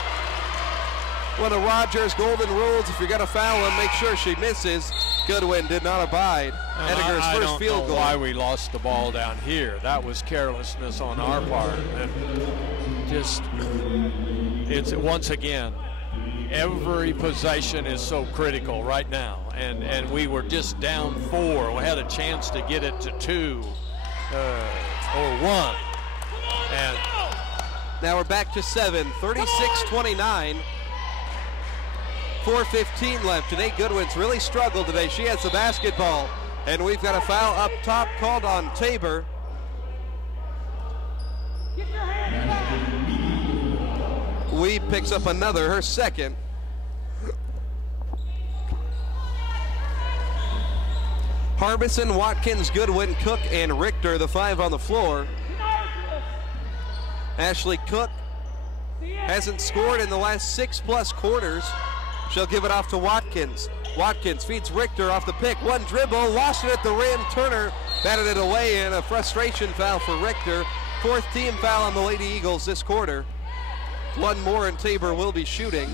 One of Rogers' golden rules, if you're going to foul him, make sure she misses. Goodwin did not abide. Ediger's first field goal. I don't know why we lost the ball down here. That was carelessness on our part. And just, it's once again, every possession is so critical right now. And we were just down 4. We had a chance to get it to 2 or 1. And now we're back to 7, 36-29. 4:15 left. Today Goodwin's really struggled today. She has the basketball. And we've got a foul up top called on Tabor. Wee picks up another, her second. Harbison, Watkins, Goodwin, Cook, and Richter, the 5 on the floor. Ashley Cook hasn't scored in the last 6+ quarters. She'll give it off to Watkins. Watkins feeds Richter off the pick. One dribble, lost it at the rim. Turner batted it away, and a frustration foul for Richter. 4th team foul on the Lady Eagles this quarter. One more and Tabor will be shooting.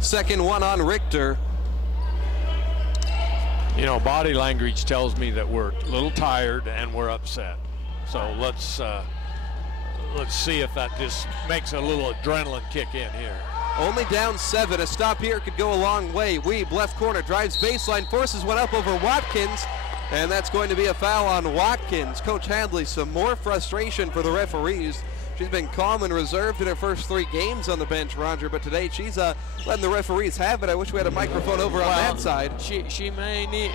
Second one on Richter. You know, body language tells me that we're a little tired and we're upset. So let's see if that just makes a little adrenaline kick in here. Only down 7. A stop here could go a long way. Weeb, left corner, drives baseline, forces one up over Watkins, and that's going to be a foul on Watkins. Coach Hadley, some more frustration for the referees. She's been calm and reserved in her first 3 games on the bench, Roger, but today she's letting the referees have it. I wish we had a microphone over on that side. She may need...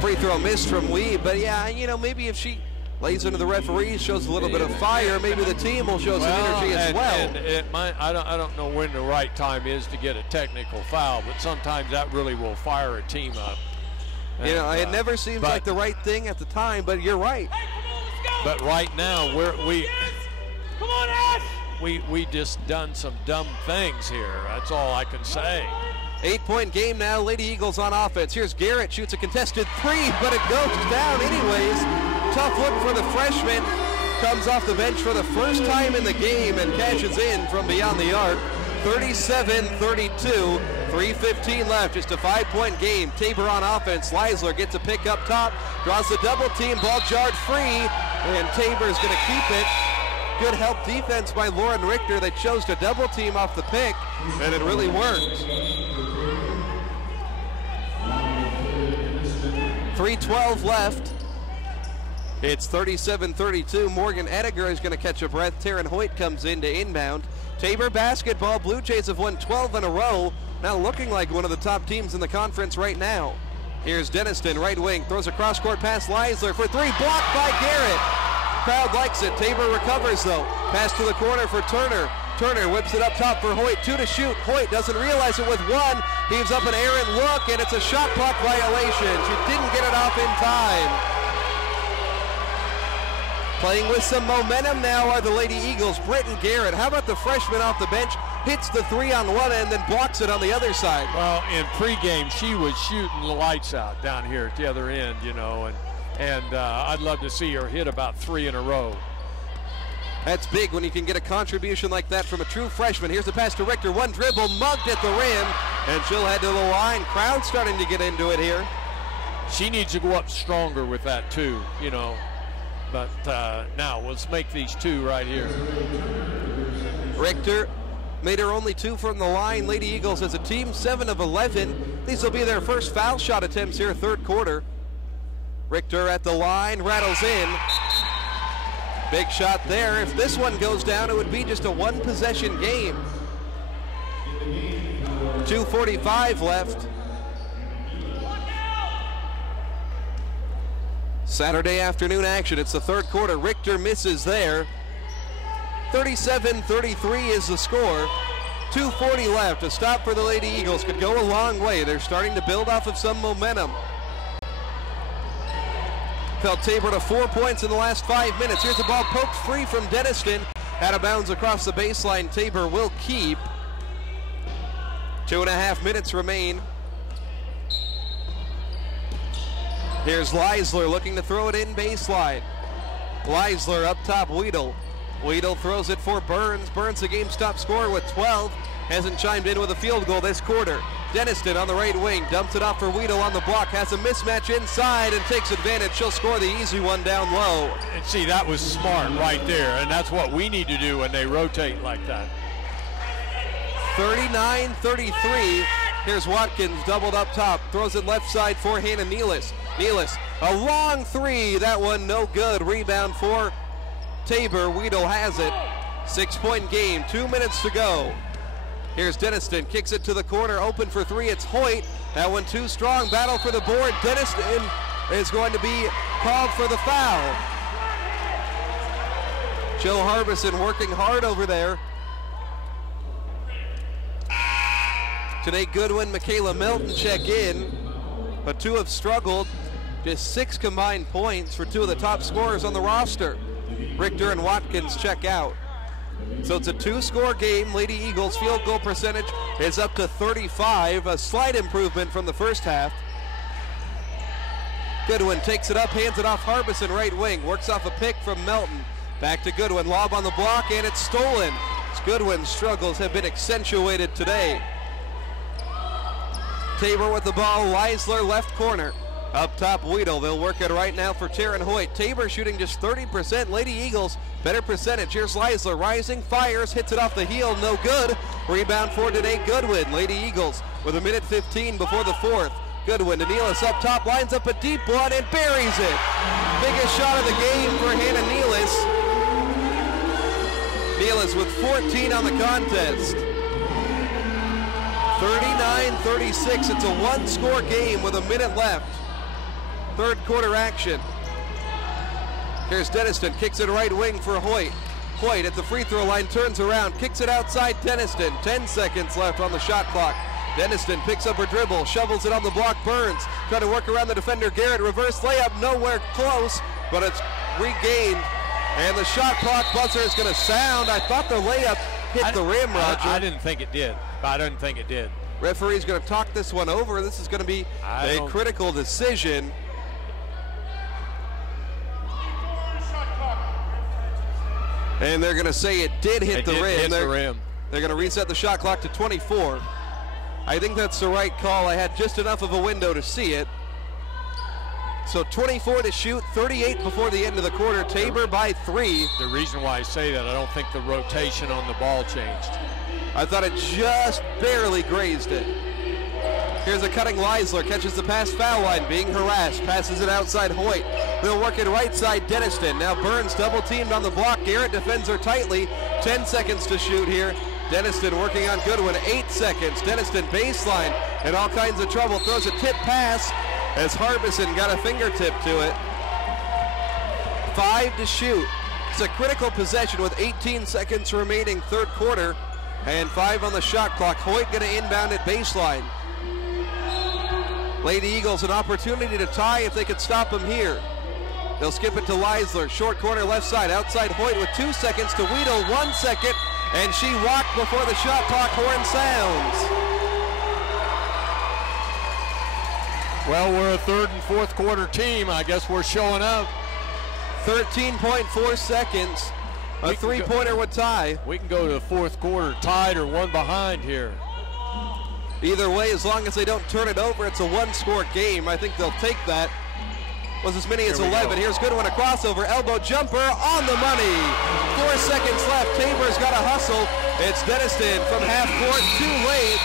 Free throw missed from Weeb, but yeah, you know, maybe if she lays into the referees, shows a little bit of fire, maybe the team will show some energy as well. And it might, I don't know when the right time is to get a technical foul, but sometimes that really will fire a team up. And, you know, it never seems like the right thing at the time, but you're right. But right now, we just done some dumb things here. That's all I can say. 8-point game now. Lady Eagles on offense. Here's Garrett, shoots a contested 3, but it goes down anyways. Tough look for the freshman. Comes off the bench for the first time in the game and cashes in from beyond the arc. 37-32. 3:15 left, just a 5-point game. Tabor on offense. Leisler gets a pick up top, draws the double team, ball jarred free, and Tabor's going to keep it. Good help defense by Lauren Richter. They chose to double team off the pick, and it really worked. 3:12 left. It's 37-32. Morgan Ediger is going to catch a breath. Taryn Hoyt comes in to inbound. Tabor basketball. Blue Jays have won 12 in a row. Now looking like one of the top teams in the conference right now. Here's Denniston, right wing, throws a cross-court pass. Leisler for 3, blocked by Garrett. Crowd likes it. Tabor recovers though. Pass to the corner for Turner. Turner whips it up top for Hoyt. 2 to shoot. Hoyt doesn't realize it with 1. Heaves up an errant look, and it's a shot clock violation. She didn't get it off in time. Playing with some momentum now are the Lady Eagles. Britton Garrett, how about the freshman off the bench? Hits the 3 on one end, then blocks it on the other side. Well, in pregame, she was shooting the lights out down here at the other end, you know, and I'd love to see her hit about 3 in a row. That's big when you can get a contribution like that from a true freshman. Here's the pass to Richter. 1 dribble, mugged at the rim, and she'll head to the line. Crowd starting to get into it here. She needs to go up stronger with that too, you know. But now let's make these 2 right here. Richter made her only 2 from the line. Lady Eagles as a team 7 of 11. These will be their first foul shot attempts here, 3rd quarter. Richter at the line, rattles in. Big shot there. If this one goes down, it would be just a 1-possession game. 2:45 left. Saturday afternoon action. It's the 3rd quarter. Richter misses there. 37-33 is the score. 2:40 left. A stop for the Lady Eagles could go a long way. They're starting to build off of some momentum. Felt Tabor to 4 points in the last 5 minutes. Here's the ball poked free from Denniston. Out of bounds across the baseline. Tabor will keep. 2.5 minutes remain. Here's Leisler looking to throw it in baseline. Leisler up top, Weedle. Weedle throws it for Burns. Burns, the game's top scorer with 12. Hasn't chimed in with a field goal this quarter. Denniston on the right wing, dumps it off for Weedle on the block, has a mismatch inside and takes advantage. She'll score the easy one down low. And see, that was smart right there, and that's what we need to do when they rotate like that. 39-33. Here's Watkins doubled up top, throws it left side for Hannah Nealis. Nealis, a long three, that one no good. Rebound for Tabor. Weedle has it. 6-point game, 2 minutes to go. Here's Denniston, kicks it to the corner, open for three, it's Hoyt. That one too strong, battle for the board. Denniston is going to be called for the foul. Jill Harbison working hard over there. Today Goodwin, Michaela Milton check in, but two have struggled. Just 6 combined points for two of the top scorers on the roster. Richter and Watkins check out. So it's a 2-score game. Lady Eagles field goal percentage is up to 35, a slight improvement from the first half. Goodwin takes it up, hands it off Harbison right wing, works off a pick from Melton. Back to Goodwin, lob on the block, and it's stolen. Goodwin's struggles have been accentuated today. Tabor with the ball, Leisler left corner. Up top, Weedle. They'll work it right now for Taryn Hoyt. Tabor shooting just 30%. Lady Eagles, better percentage. Here's Leisler, rising, fires, hits it off the heel, no good. Rebound for Danae Goodwin. Lady Eagles with 1:15 before the fourth. Goodwin, Nealis up top, lines up a deep one and buries it. Biggest shot of the game for Hannah Nealis. Nealis with 14 on the contest. 39-36, it's a 1-score game with a minute left. Third quarter action. Here's Denniston, kicks it right wing for Hoyt. Hoyt at the free throw line, turns around, kicks it outside Denniston. 10 seconds left on the shot clock. Denniston picks up her dribble, shovels it on the block, Burns. Trying to work around the defender, Garrett, reverse layup, nowhere close, but it's regained. And the shot clock buzzer is gonna sound. I thought the layup hit the rim, Roger. I didn't think it did. I didn't think it did. Referee's gonna talk this one over. This is gonna be a critical decision. And they're going to say it did hit the rim. They're going to reset the shot clock to 24. I think that's the right call. I had just enough of a window to see it. So 24 to shoot, 38 before the end of the quarter. Tabor by 3. The reason why I say that, I don't think the rotation on the ball changed. I thought it just barely grazed it. Here's a cutting Leisler, catches the pass foul line, being harassed, passes it outside Hoyt. They'll work it right side Denniston. Now Burns double teamed on the block. Garrett defends her tightly. 10 seconds to shoot here. Denniston working on Goodwin, 8 seconds. Denniston baseline in all kinds of trouble. Throws a tip pass as Harbison got a fingertip to it. 5 to shoot. It's a critical possession with 18 seconds remaining, third quarter, and 5 on the shot clock. Hoyt gonna inbound at baseline. Lady Eagles an opportunity to tie if they could stop them here. They'll skip it to Leisler, short corner left side, outside Hoyt with 2 seconds to Weedle, 1 second, and she walked before the shot clock horn sounds. Well, we're a third and fourth quarter team. I guess we're showing up. 13.4 seconds. A three-pointer would tie. We can go to the fourth quarter tied or one behind here. Either way, as long as they don't turn it over, it's a 1-score game. I think they'll take that. Was as many as 11. Here's Goodwin, a crossover, elbow jumper on the money. 4 seconds left. Tabor's got a hustle. It's Denniston from half court, too late.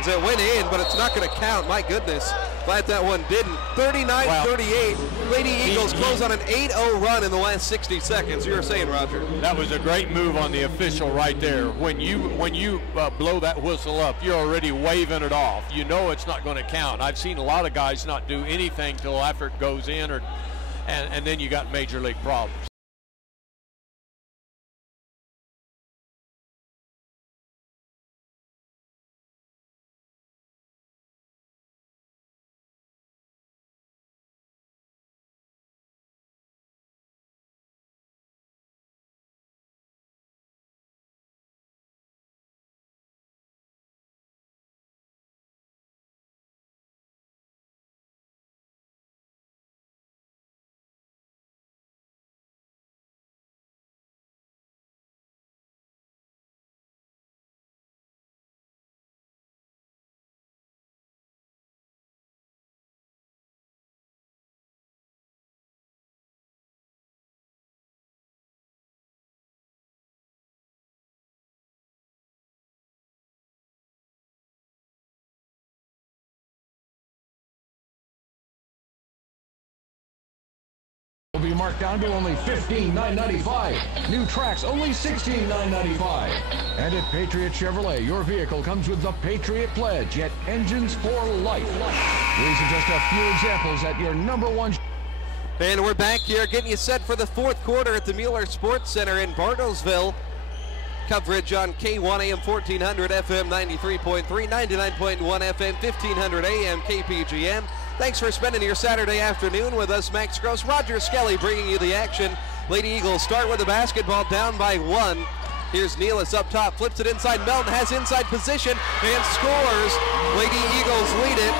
As it went in, but it's not going to count. My goodness. Glad that one didn't. 39-38. Lady Eagles close on an 8-0 run in the last 60 seconds. You were saying, Roger. That was a great move on the official right there. When you blow that whistle up, you're already waving it off. You know it's not going to count. I've seen a lot of guys not do anything till after it goes in, and then you got major league problems. will be marked down to only $15,995. New tracks only $16,995. And at Patriot Chevrolet, your vehicle comes with the Patriot Pledge, yet engines for life. These are just a few examples at your #1. And we're back here getting you set for the fourth quarter at the Mueller Sports Center in Bartlesville. Coverage on K1 AM 1400, FM 93.3, 99.1 FM 1500 AM KPGM. Thanks for spending your Saturday afternoon with us. Max Gross, Roger Skelly bringing you the action. Lady Eagles start with the basketball down by 1. Here's Nealis up top, flips it inside. Melton has inside position and scores. Lady Eagles lead it.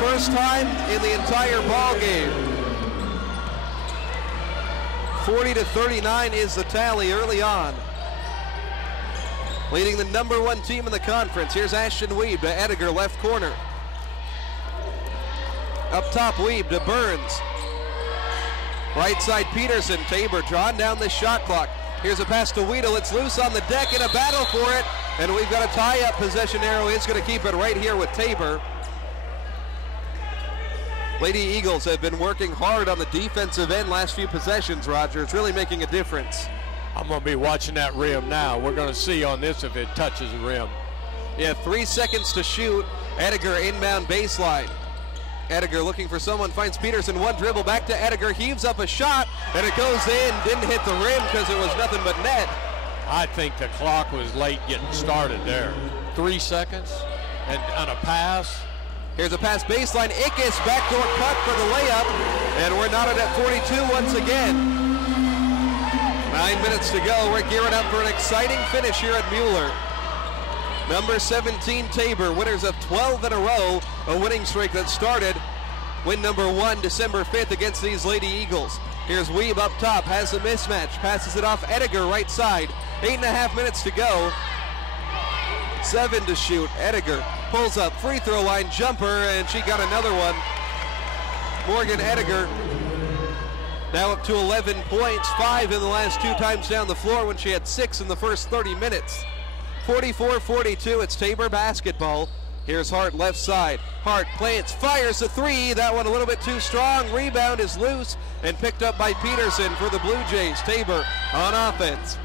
First time in the entire ball game. 40-39 is the tally early on. Leading the #1 team in the conference. Here's Ashton Weeb to Edgar, left corner. Up top, Weeb to Burns. Right side, Peterson. Tabor drawing down the shot clock. Here's a pass to Weedle. It's loose on the deck in a battle for it. And we've got a tie-up possession arrow. It's going to keep it right here with Tabor. Lady Eagles have been working hard on the defensive end last few possessions, Roger. It's really making a difference. I'm going to be watching that rim now. We're going to see on this if it touches the rim. Yeah, 3 seconds to shoot. Edgar inbound baseline. Edgar looking for someone, finds Peterson, one dribble back to Edgar, heaves up a shot, and it goes in. Didn't hit the rim because it was nothing but net. I think the clock was late getting started there. 3 seconds and on a pass. Here's a pass baseline. Ickes backdoor cut for the layup, and we're knotted at 42 once again. 9 minutes to go. We're gearing up for an exciting finish here at Mueller. Number 17 Tabor, winners of 12 in a row, a winning streak that started win #1 December 5th against these Lady Eagles. Here's Weeb up top, has a mismatch, passes it off Edgar right side. 8.5 minutes to go. 7 to shoot. Edgar pulls up, free throw line jumper, and she got another one. Morgan Edgar now up to 11 points, 5 in the last 2 times down the floor when she had 6 in the first 30 minutes. 44-42, it's Tabor basketball. Here's Hart left side. Hart plants, fires the 3. That one a little bit too strong. Rebound is loose and picked up by Peterson for the Blue Jays. Tabor on offense.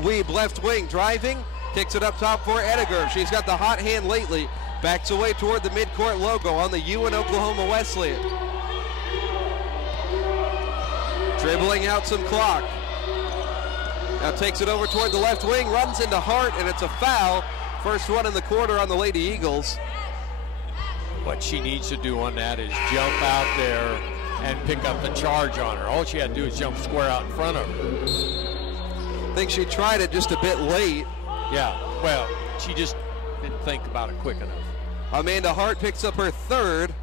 Weeb left wing driving, kicks it up top for Edgar. She's got the hot hand lately. Backs away toward the midcourt logo on the U in Oklahoma Wesleyan. Dribbling out some clock. Now takes it over toward the left wing, runs into Hart, and it's a foul. First one in the quarter on the Lady Eagles. What she needs to do on that is jump out there and pick up the charge on her. All she had to do is jump square out in front of her. I think she tried it just a bit late. Yeah, well, she just didn't think about it quick enough. Amanda Hart picks up her third.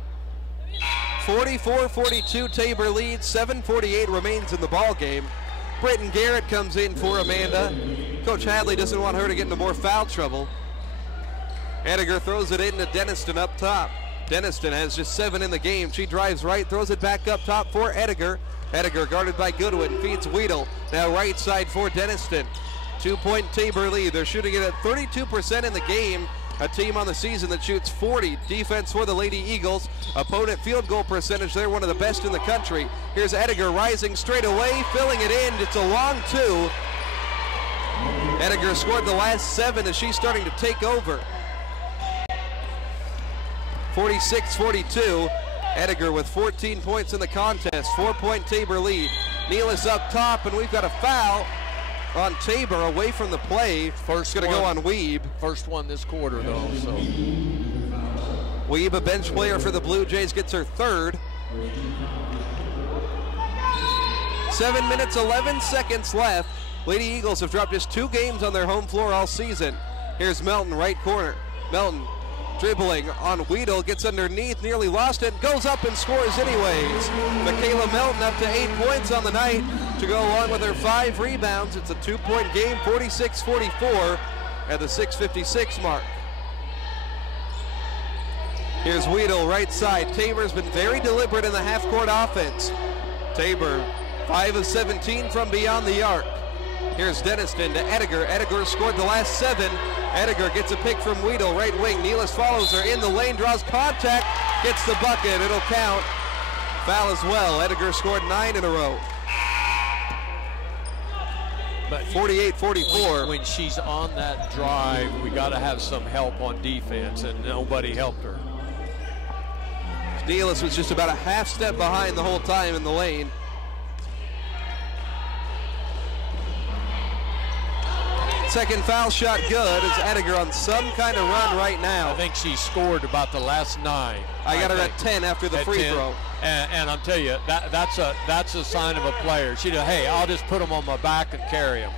44-42, Tabor leads. 7:48 remains in the ball game. Britton Garrett comes in for Amanda. Coach Hadley doesn't want her to get into more foul trouble. Edgar throws it into Denniston up top. Denniston has just 7 in the game. She drives right, throws it back up top for Edgar. Edgar guarded by Goodwin, feeds Weedle. Now right side for Denniston. 2-point Tabor lead. They're shooting it at 32% in the game. A team on the season that shoots 40. Defense for the Lady Eagles. Opponent field goal percentage, they're one of the best in the country. Here's Edgar rising straight away, filling it in. It's a long 2. Edgar scored the last 7 as she's starting to take over. 46-42. Edgar with 14 points in the contest. 4-point Tabor lead. Nealis up top, and we've got a foul on Tabor away from the play. First going to go on Weeb. First one this quarter, though. So Weeb, a bench player for the Blue Jays, gets her third. 7 minutes, 11 seconds left. Lady Eagles have dropped just 2 games on their home floor all season. Here's Melton, right corner. Melton dribbling on Weedle, gets underneath, nearly lost it, goes up and scores anyways. Michaela Melton up to 8 points on the night to go along with her 5 rebounds. It's a 2-point game, 46-44 at the 6:56 mark. Here's Weedle, right side. Tabor's been very deliberate in the half-court offense. Tabor, 5 of 17 from beyond the arc. Here's Denniston to Edgar. Edgar scored the last 7. Edgar gets a pick from Weedle, right wing. Nealis follows her in the lane, draws contact, gets the bucket. It'll count. Foul as well. Ediger scored 9 in a row. But 48-44. When she's on that drive, we got to have some help on defense, and nobody helped her. Nealis was just about a half step behind the whole time in the lane. Second foul shot good. Is Ediger on some kind of run right now? I think she scored about the last 9. I got her at 10 after the free throw. And I'll tell you, that's a sign of a player. She said, hey, I'll just put them on my back and carry them.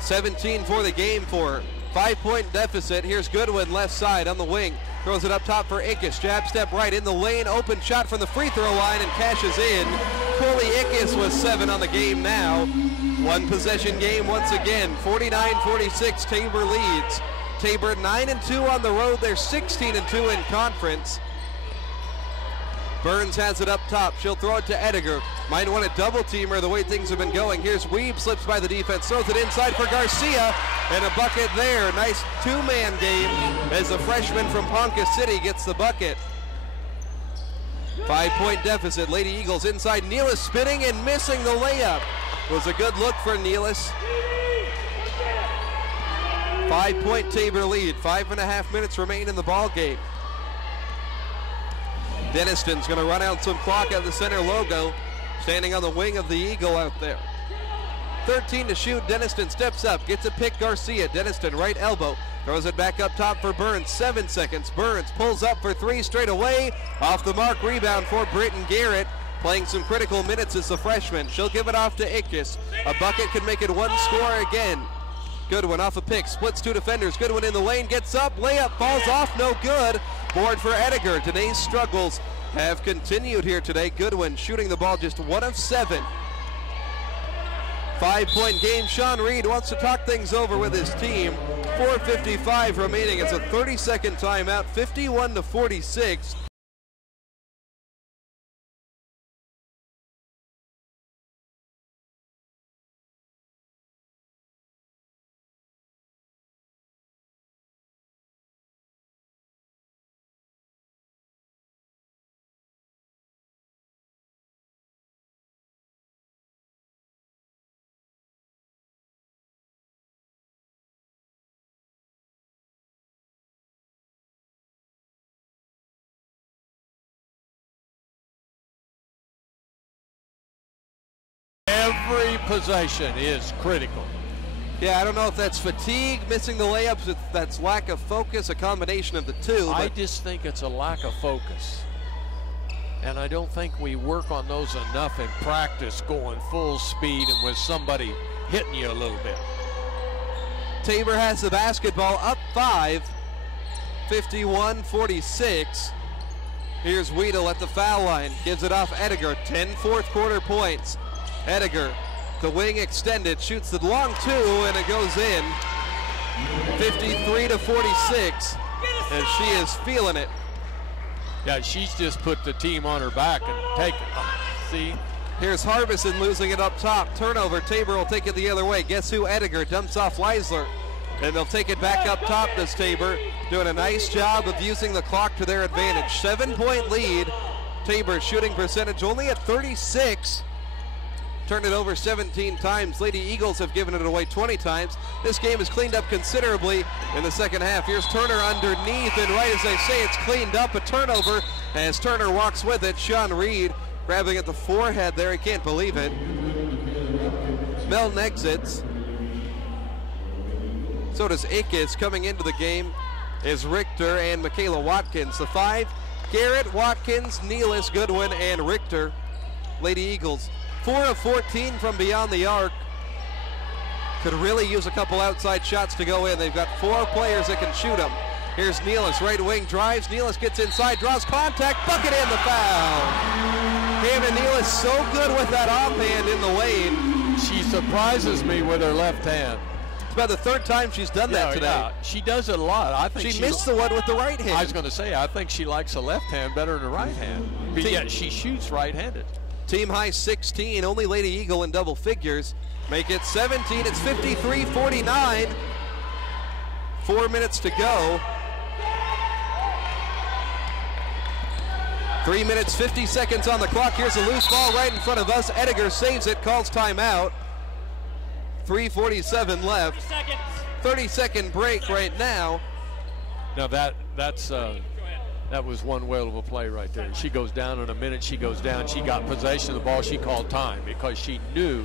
17 for the game for her. 5-point deficit. Here's Goodwin left side on the wing. Throws it up top for Ickes. Jab step right in the lane. Open shot from the free throw line and cashes in. Coley Ickes with 7 on the game now. One possession game once again. 49-46 Tabor leads. Tabor 9-2 on the road. They're 16-2 in conference. Burns has it up top. She'll throw it to Ediger. Might want a double teamer the way things have been going. Here's Weeb, slips by the defense, throws it inside for Garcia, and a bucket there. Nice two-man game as the freshman from Ponca City gets the bucket. 5-point deficit. Lady Eagles inside. Nealis spinning and missing the layup. Was a good look for Nealis. 5-point Tabor lead. 5.5 minutes remain in the ball game. Deniston's going to run out some clock at the center logo, standing on the wing of the Eagle out there. 13 to shoot. Deniston steps up, gets a pick. Garcia. Deniston right elbow, throws it back up top for Burns. 7 seconds. Burns pulls up for 3 straight away. Off the mark. Rebound for Britton Garrett, playing some critical minutes as a freshman. She'll give it off to Ickes. A bucket could make it one score again. Goodwin off a pick, splits 2 defenders. Goodwin in the lane, gets up, layup falls off, no good. Board for Ediger. Today's struggles have continued here today. Goodwin shooting the ball just 1 of 7. 5-point game. Sean Reed wants to talk things over with his team. 4:55 remaining. It's a 30-second timeout, 51-46. Every possession is critical. Yeah, I don't know if that's fatigue, missing the layups, if that's lack of focus, a combination of the two. I just think it's a lack of focus. And I don't think we work on those enough in practice, going full speed and with somebody hitting you a little bit. Tabor has the basketball, up 5, 51-46. Here's Weedle at the foul line, gives it off Ediger. 10 fourth quarter points. Ediger, the wing extended, shoots the long 2, and it goes in. 53-46, and she is feeling it. Yeah, she's just put the team on her back and taken it. See? Here's Harbison losing it up top. Turnover. Tabor will take it the other way. Guess who? Ediger dumps off Leisler. And they'll take it back up top, this Tabor. Doing a nice job of using the clock to their advantage. 7-point lead. Tabor shooting percentage only at 36. Turned it over 17 times. Lady Eagles have given it away 20 times. This game is cleaned up considerably in the second half. Here's Turner underneath, and right as they say, it's cleaned up. A turnover as Turner walks with it. Sean Reed grabbing at the forehead there. He can't believe it. Melton exits. So does Ickes. Coming into the game is Richter and Michaela Watkins. The 5, Garrett, Watkins, Nealis, Goodwin, and Richter. Lady Eagles 4 of 14 from beyond the arc. Could really use a couple outside shots to go in. They've got 4 players that can shoot them. Here's Nealis, right wing, drives. Nealis gets inside, draws contact, bucket in, the foul. Hannah Nealis so good with that offhand in the lane. She surprises me with her left hand. It's about the 3rd time she's done that today. Yeah. She does it a lot. I think she missed the one with the right hand. I was going to say, I think she likes the left hand better than the right hand. But yet she shoots right-handed. Team high 16, only Lady Eagle in double figures. Make it 17, it's 53-49. 4 minutes to go. 3 minutes, 50 seconds on the clock. Here's a loose ball right in front of us. Ediger saves it, calls timeout. 3:47 left. 30-second break right now. Now that was one whale of a play right there. She goes down in a minute. She goes down. She got possession of the ball. She called time because she knew.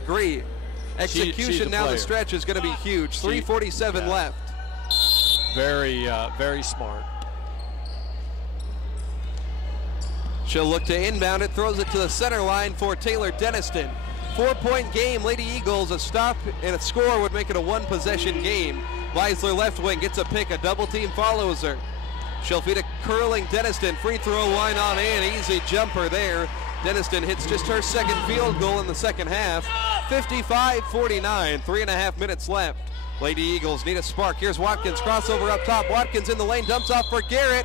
Agree. Execution down the stretch is going to be huge. 3:47 left. Very smart. She'll look to inbound it, throws it to the center line for Taylor Denniston. 4-point game. Lady Eagles, a stop and a score would make it a one-possession game. Leisler left wing gets a pick. A double team follows her. She'll feed a curling Denniston. Free throw line on in. Easy jumper there. Denniston hits just her second field goal in the second half. 55-49, 3.5 minutes left. Lady Eagles need a spark. Here's Watkins, crossover up top. Watkins in the lane, dumps off for Garrett.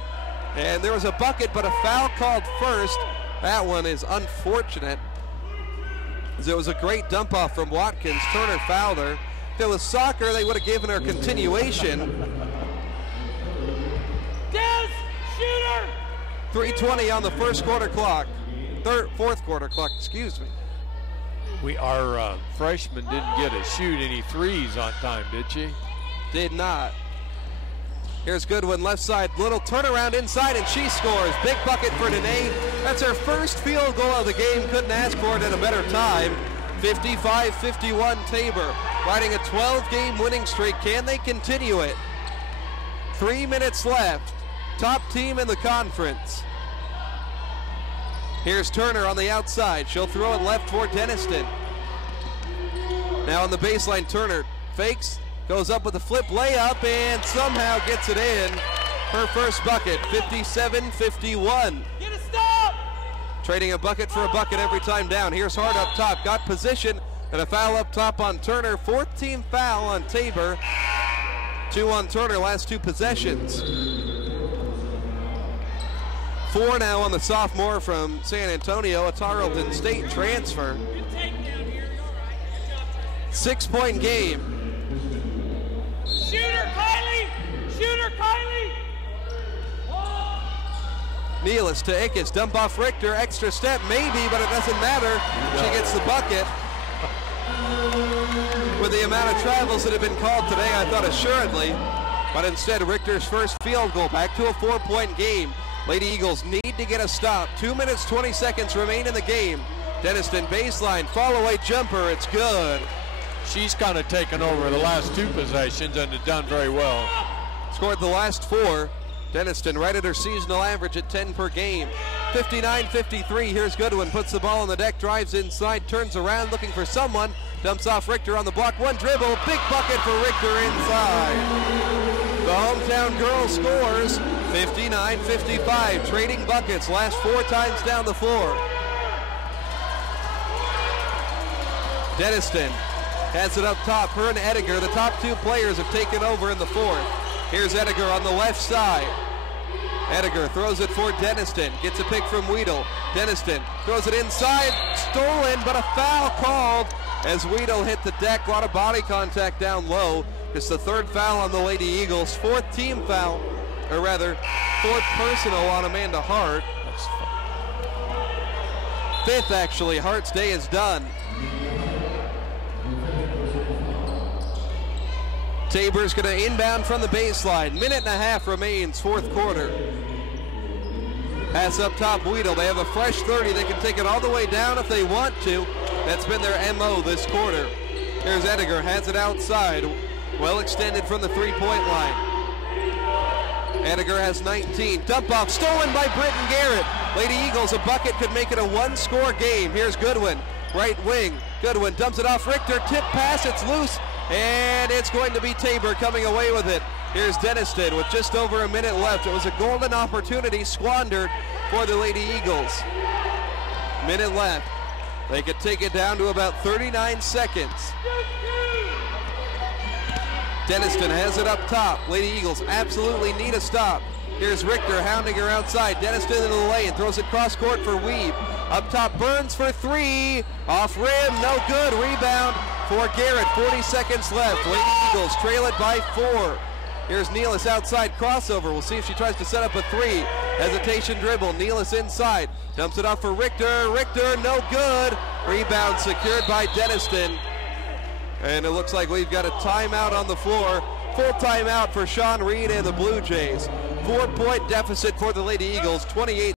And there was a bucket, but a foul called first. That one is unfortunate. There was a great dump off from Watkins. Turner fouled her. If it was soccer, they would have given her continuation. Des, shooter! 3:20 on the fourth quarter clock, excuse me. Our freshman didn't get to shoot any threes on time, did she? Did not. Here's Goodwin, left side, little turnaround inside, and she scores. Big bucket for Danae. That's her first field goal of the game. Couldn't ask for it at a better time. 55-51 Tabor, riding a 12-game winning streak. Can they continue it? 3 minutes left. Top team in the conference. Here's Turner on the outside. She'll throw it left for Denniston. Now on the baseline, Turner fakes, goes up with a flip layup, and somehow gets it in. Her first bucket, 57-51. Get a stop! Trading a bucket for a bucket every time down. Here's Hart up top, got position, and a foul up top on Turner. 14th foul on Tabor. 2 on Turner, last 2 possessions. 4 now on the sophomore from San Antonio, a Tarleton State transfer. 6-point game. Shooter, Kylie! Shooter, Kylie! Nealis to Ickes, dump off Richter, extra step maybe, but it doesn't matter. She gets the bucket. With the amount of travels that have been called today, I thought assuredly, but instead Richter's first field goal, back to a 4-point game. Lady Eagles need to get a stop. 2 minutes, 20 seconds remain in the game. Denniston baseline, fall away jumper, it's good. She's kind of taken over the last 2 possessions and has done very well. Scored the last 4. Denniston right at her seasonal average at 10 per game. 59-53, here's Goodwin, puts the ball on the deck, drives inside, turns around looking for someone, dumps off Richter on the block, one dribble, big bucket for Richter inside. The hometown girl scores. 59-55, trading buckets, last 4 times down the floor. Denniston has it up top. Her and Ediger, the top 2 players, have taken over in the 4th. Here's Ediger on the left side. Ediger throws it for Denniston, gets a pick from Weedle. Denniston throws it inside, stolen, but a foul called as Weedle hit the deck. A lot of body contact down low. It's the 3rd foul on the Lady Eagles, 4th team foul. Or rather, 4th personal on Amanda Hart. That's fun. 5th, actually. Hart's day is done. Tabor's going to inbound from the baseline. 1.5 remains, 4th quarter. Pass up top, Weedle. They have a fresh 30. They can take it all the way down if they want to. That's been their MO this quarter. Here's Ediger, has it outside. Well extended from the 3-point line. Ediger has 19. Dump off stolen by Britton Garrett. Lady Eagles, a bucket could make it a 1-score game. Here's Goodwin, right wing. Goodwin dumps it off Richter. Tip pass, it's loose. And it's going to be Tabor coming away with it. Here's Denniston with just over a minute left. It was a golden opportunity squandered for the Lady Eagles. Minute left. They could take it down to about 39 seconds. Denniston has it up top. Lady Eagles absolutely need a stop. Here's Richter hounding her outside. Denniston into the lane, throws it cross court for Weeb. Up top, Burns for three. Off rim, no good. Rebound for Garrett. 40 seconds left. Lady Eagles trail it by 4. Here's Nealis outside, crossover. We'll see if she tries to set up a three. Hesitation dribble. Nealis inside. Dumps it off for Richter. Richter, no good. Rebound secured by Denniston. And it looks like we've got a timeout on the floor. Full timeout for Sean Reed and the Blue Jays. 4-point deficit for the Lady Eagles, 28.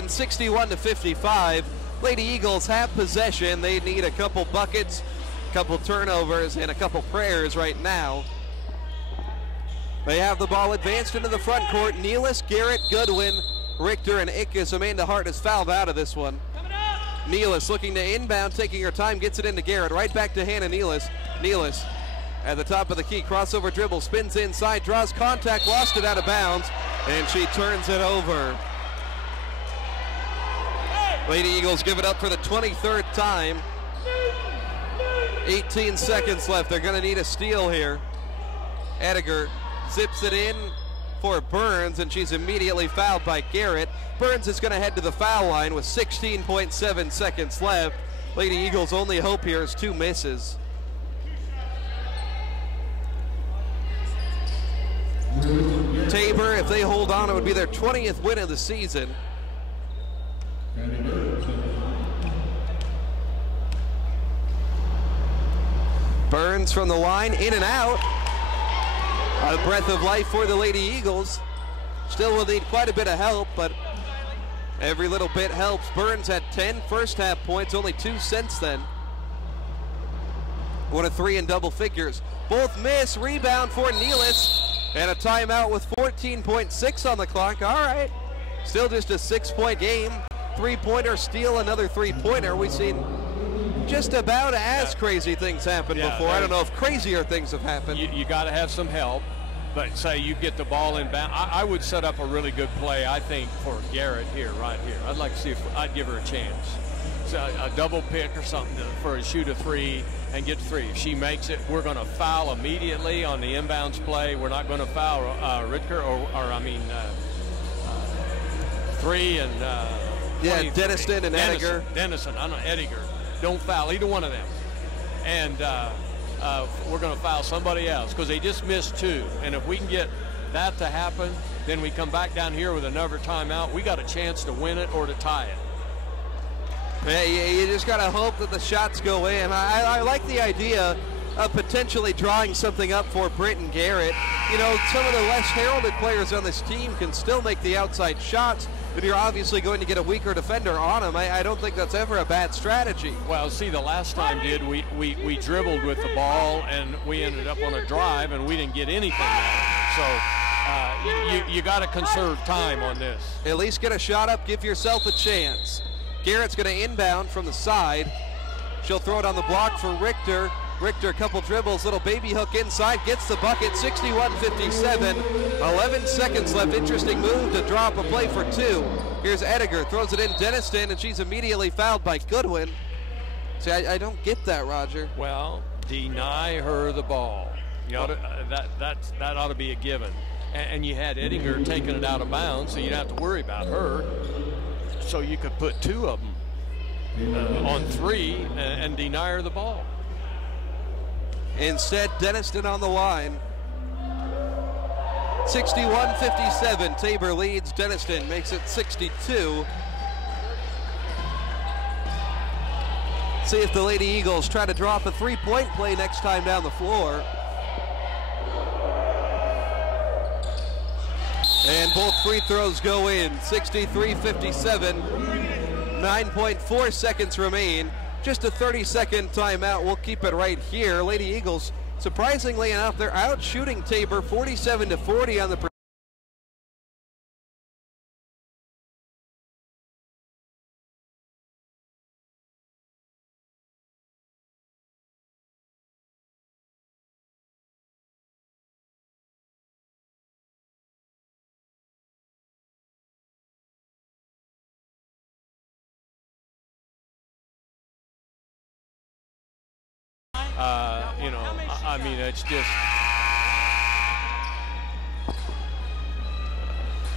possession, 61-55. Lady Eagles have possession. They need a couple buckets, a couple turnovers, and a couple prayers right now. They have the ball advanced into the front court. Nealis, Garrett, Goodwin, Richter and Ickes. Amanda Hart is fouled out of this one. Nealis looking to inbound, taking her time, gets it into Garrett. Right back to Hannah Nealis. Nealis at the top of the key, crossover dribble, spins inside, draws contact, lost it out of bounds, and she turns it over. Lady Eagles give it up for the 23rd time. 18 seconds left. They're going to need a steal here. Ediger zips it in for Burns, and she's immediately fouled by Garrett. Burns is going to head to the foul line with 16.7 seconds left. Lady Eagles' only hope here is 2 misses. Tabor, if they hold on, it would be their 20th win of the season. Burns from the line, in and out. A breath of life for the Lady Eagles. Still will need quite a bit of help, but every little bit helps. Burns had 10 first half points, only 2 since then. 1 of 3 in double figures. Both miss, rebound for Nealis, and a timeout with 14.6 on the clock. All right, still just a 6-point game. 3-pointer, steal, another 3-pointer. We've seen just about as crazy things happen before. I don't know if crazier things have happened. You got to have some help, but say you get the ball inbound. I would set up a really good play, I think, for Garrett here, right here. I'd like to see if I'd give her a chance. So a double pick or something for a shoot a 3 and get 3. If she makes it, we're going to foul immediately on the inbounds play. We're not going to foul Ritker or 3 and yeah, Denniston and Ediger. Dennison, I don't know, Ediger. Don't foul either one of them. And we're going to foul somebody else because they just missed 2. And if we can get that to happen, then we come back down here with another timeout. We got a chance to win it or to tie it. Hey, you just got to hope that the shots go in. I like the idea of potentially drawing something up for Britton Garrett. You know, some of the less heralded players on this team can still make the outside shots, but you're obviously going to get a weaker defender on them. I don't think that's ever a bad strategy. Well, see, the last time we dribbled with the ball, and we ended up on a drive, and we didn't get anything out of it. So you got to conserve time on this. At least get a shot up, give yourself a chance. Garrett's going to inbound from the side. She'll throw it on the block for Richter. Richter, couple dribbles, little baby hook inside, gets the bucket, 61-57. 11 seconds left. Interesting move to drop a play for 2. Here's Ediger, throws it in Denniston, and she's immediately fouled by Goodwin. See, I don't get that, Roger. Well, deny her the ball. You ought to, that ought to be a given. And you had Ediger taking it out of bounds, so you don't have to worry about her. So you could put 2 of them on 3 and deny her the ball. Instead, Denniston on the line. 61-57. Tabor leads. Denniston makes it 62. See if the Lady Eagles try to drop a 3-point play next time down the floor. And both free throws go in. 63-57. 9.4 seconds remain. Just a 30-second timeout. We'll keep it right here. Lady Eagles, surprisingly enough, they're out shooting Tabor 47-40 on the you know, I mean, it's just.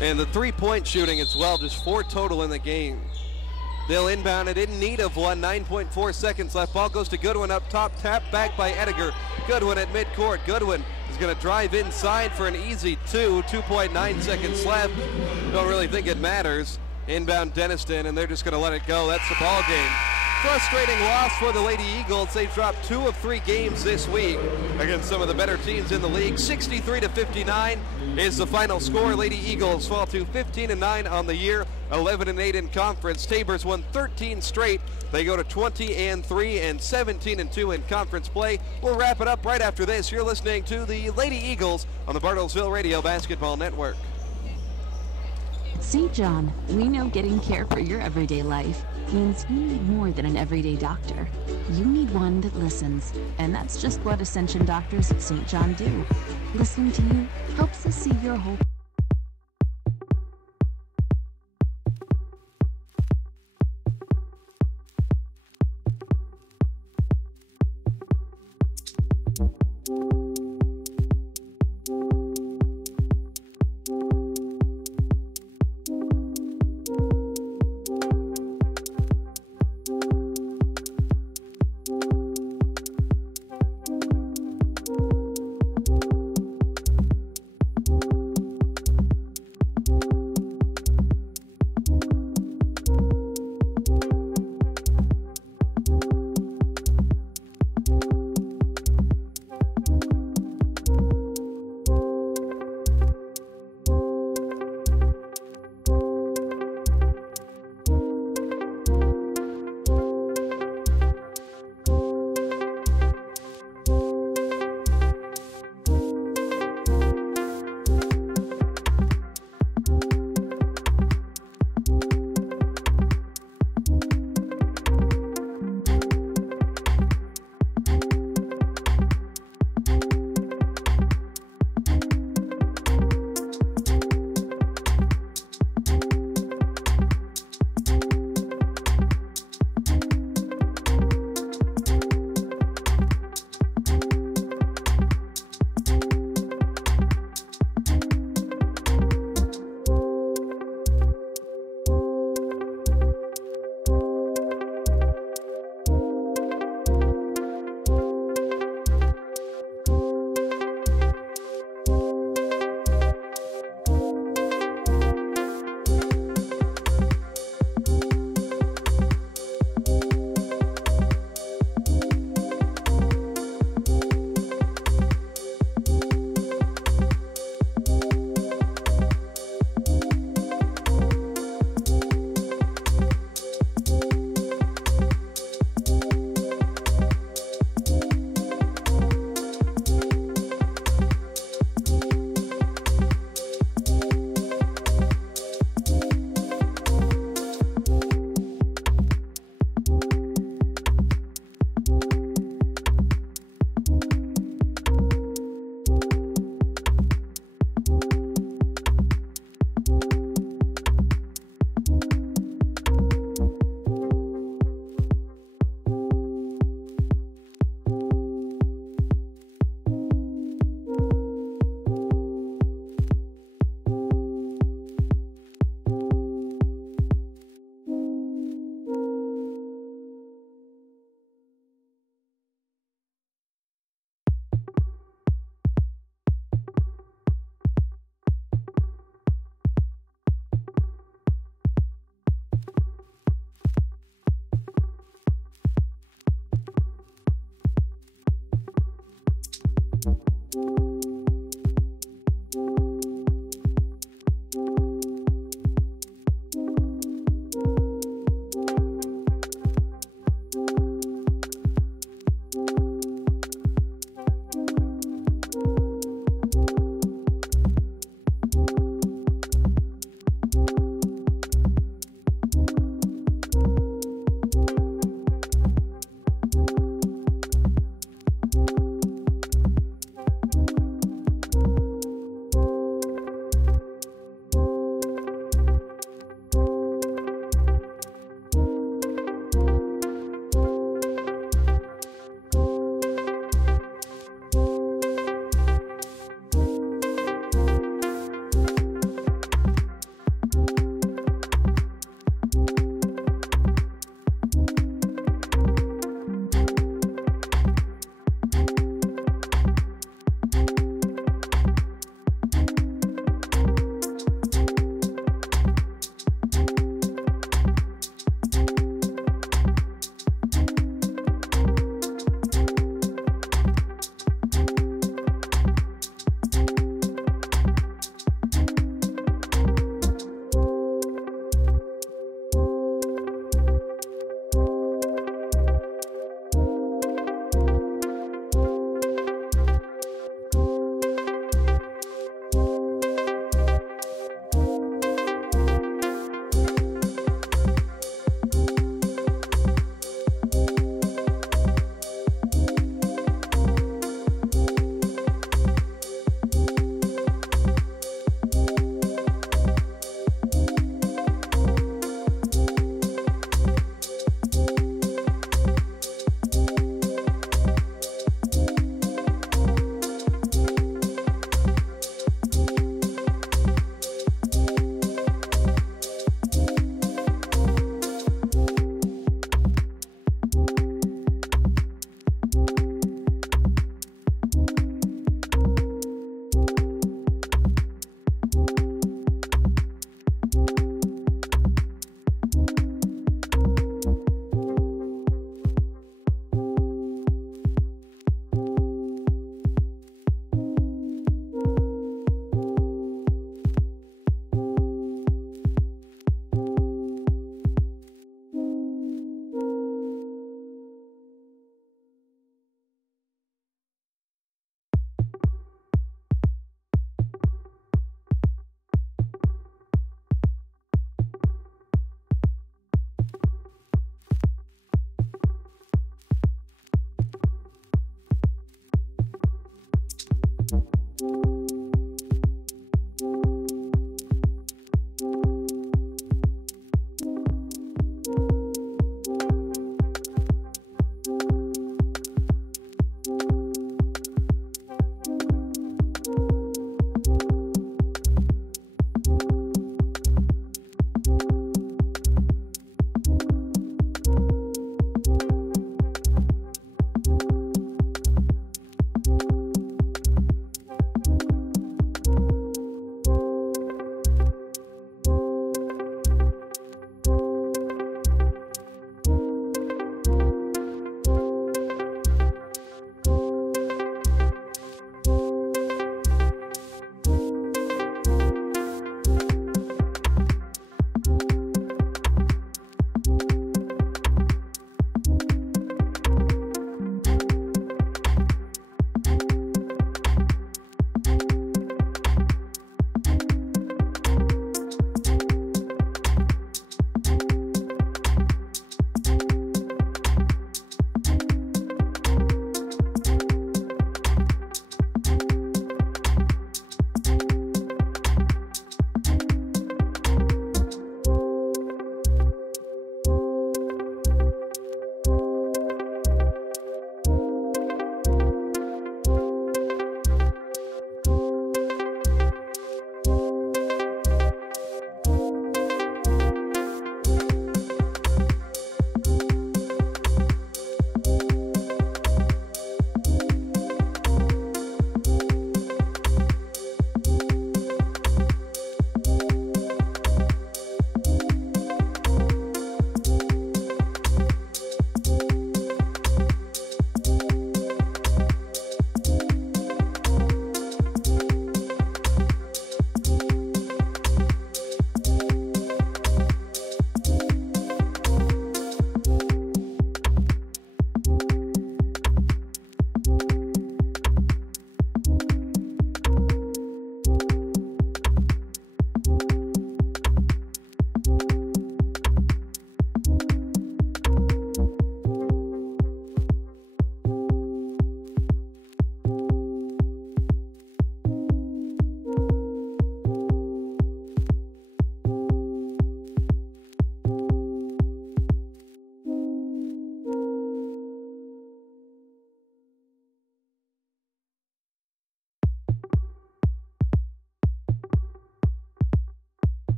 And the 3-point shooting as well, just 4 total in the game. They'll inbound it in need of one. 9.4 seconds left. Ball goes to Goodwin up top, tapped back by Ediger. Goodwin at midcourt. Goodwin is going to drive inside for an easy 2. 2.9 seconds left. Don't really think it matters. Inbound Denniston, and they're just going to let it go. That's the ball game. Frustrating loss for the Lady Eagles. They've dropped 2 of 3 games this week against some of the better teams in the league. 63-59 is the final score. Lady Eagles fall to 15-9 on the year, 11-8 in conference. Tabor's won 13 straight. They go to 20-3 and 17-2 in conference play. We'll wrap it up right after this. You're listening to the Lady Eagles on the Bartlesville Radio Basketball Network. At St. John, we know getting care for your everyday life means you need more than an everyday doctor. You need one that listens, and that's just what Ascension doctors at St. John do. Listening to you helps us see your whole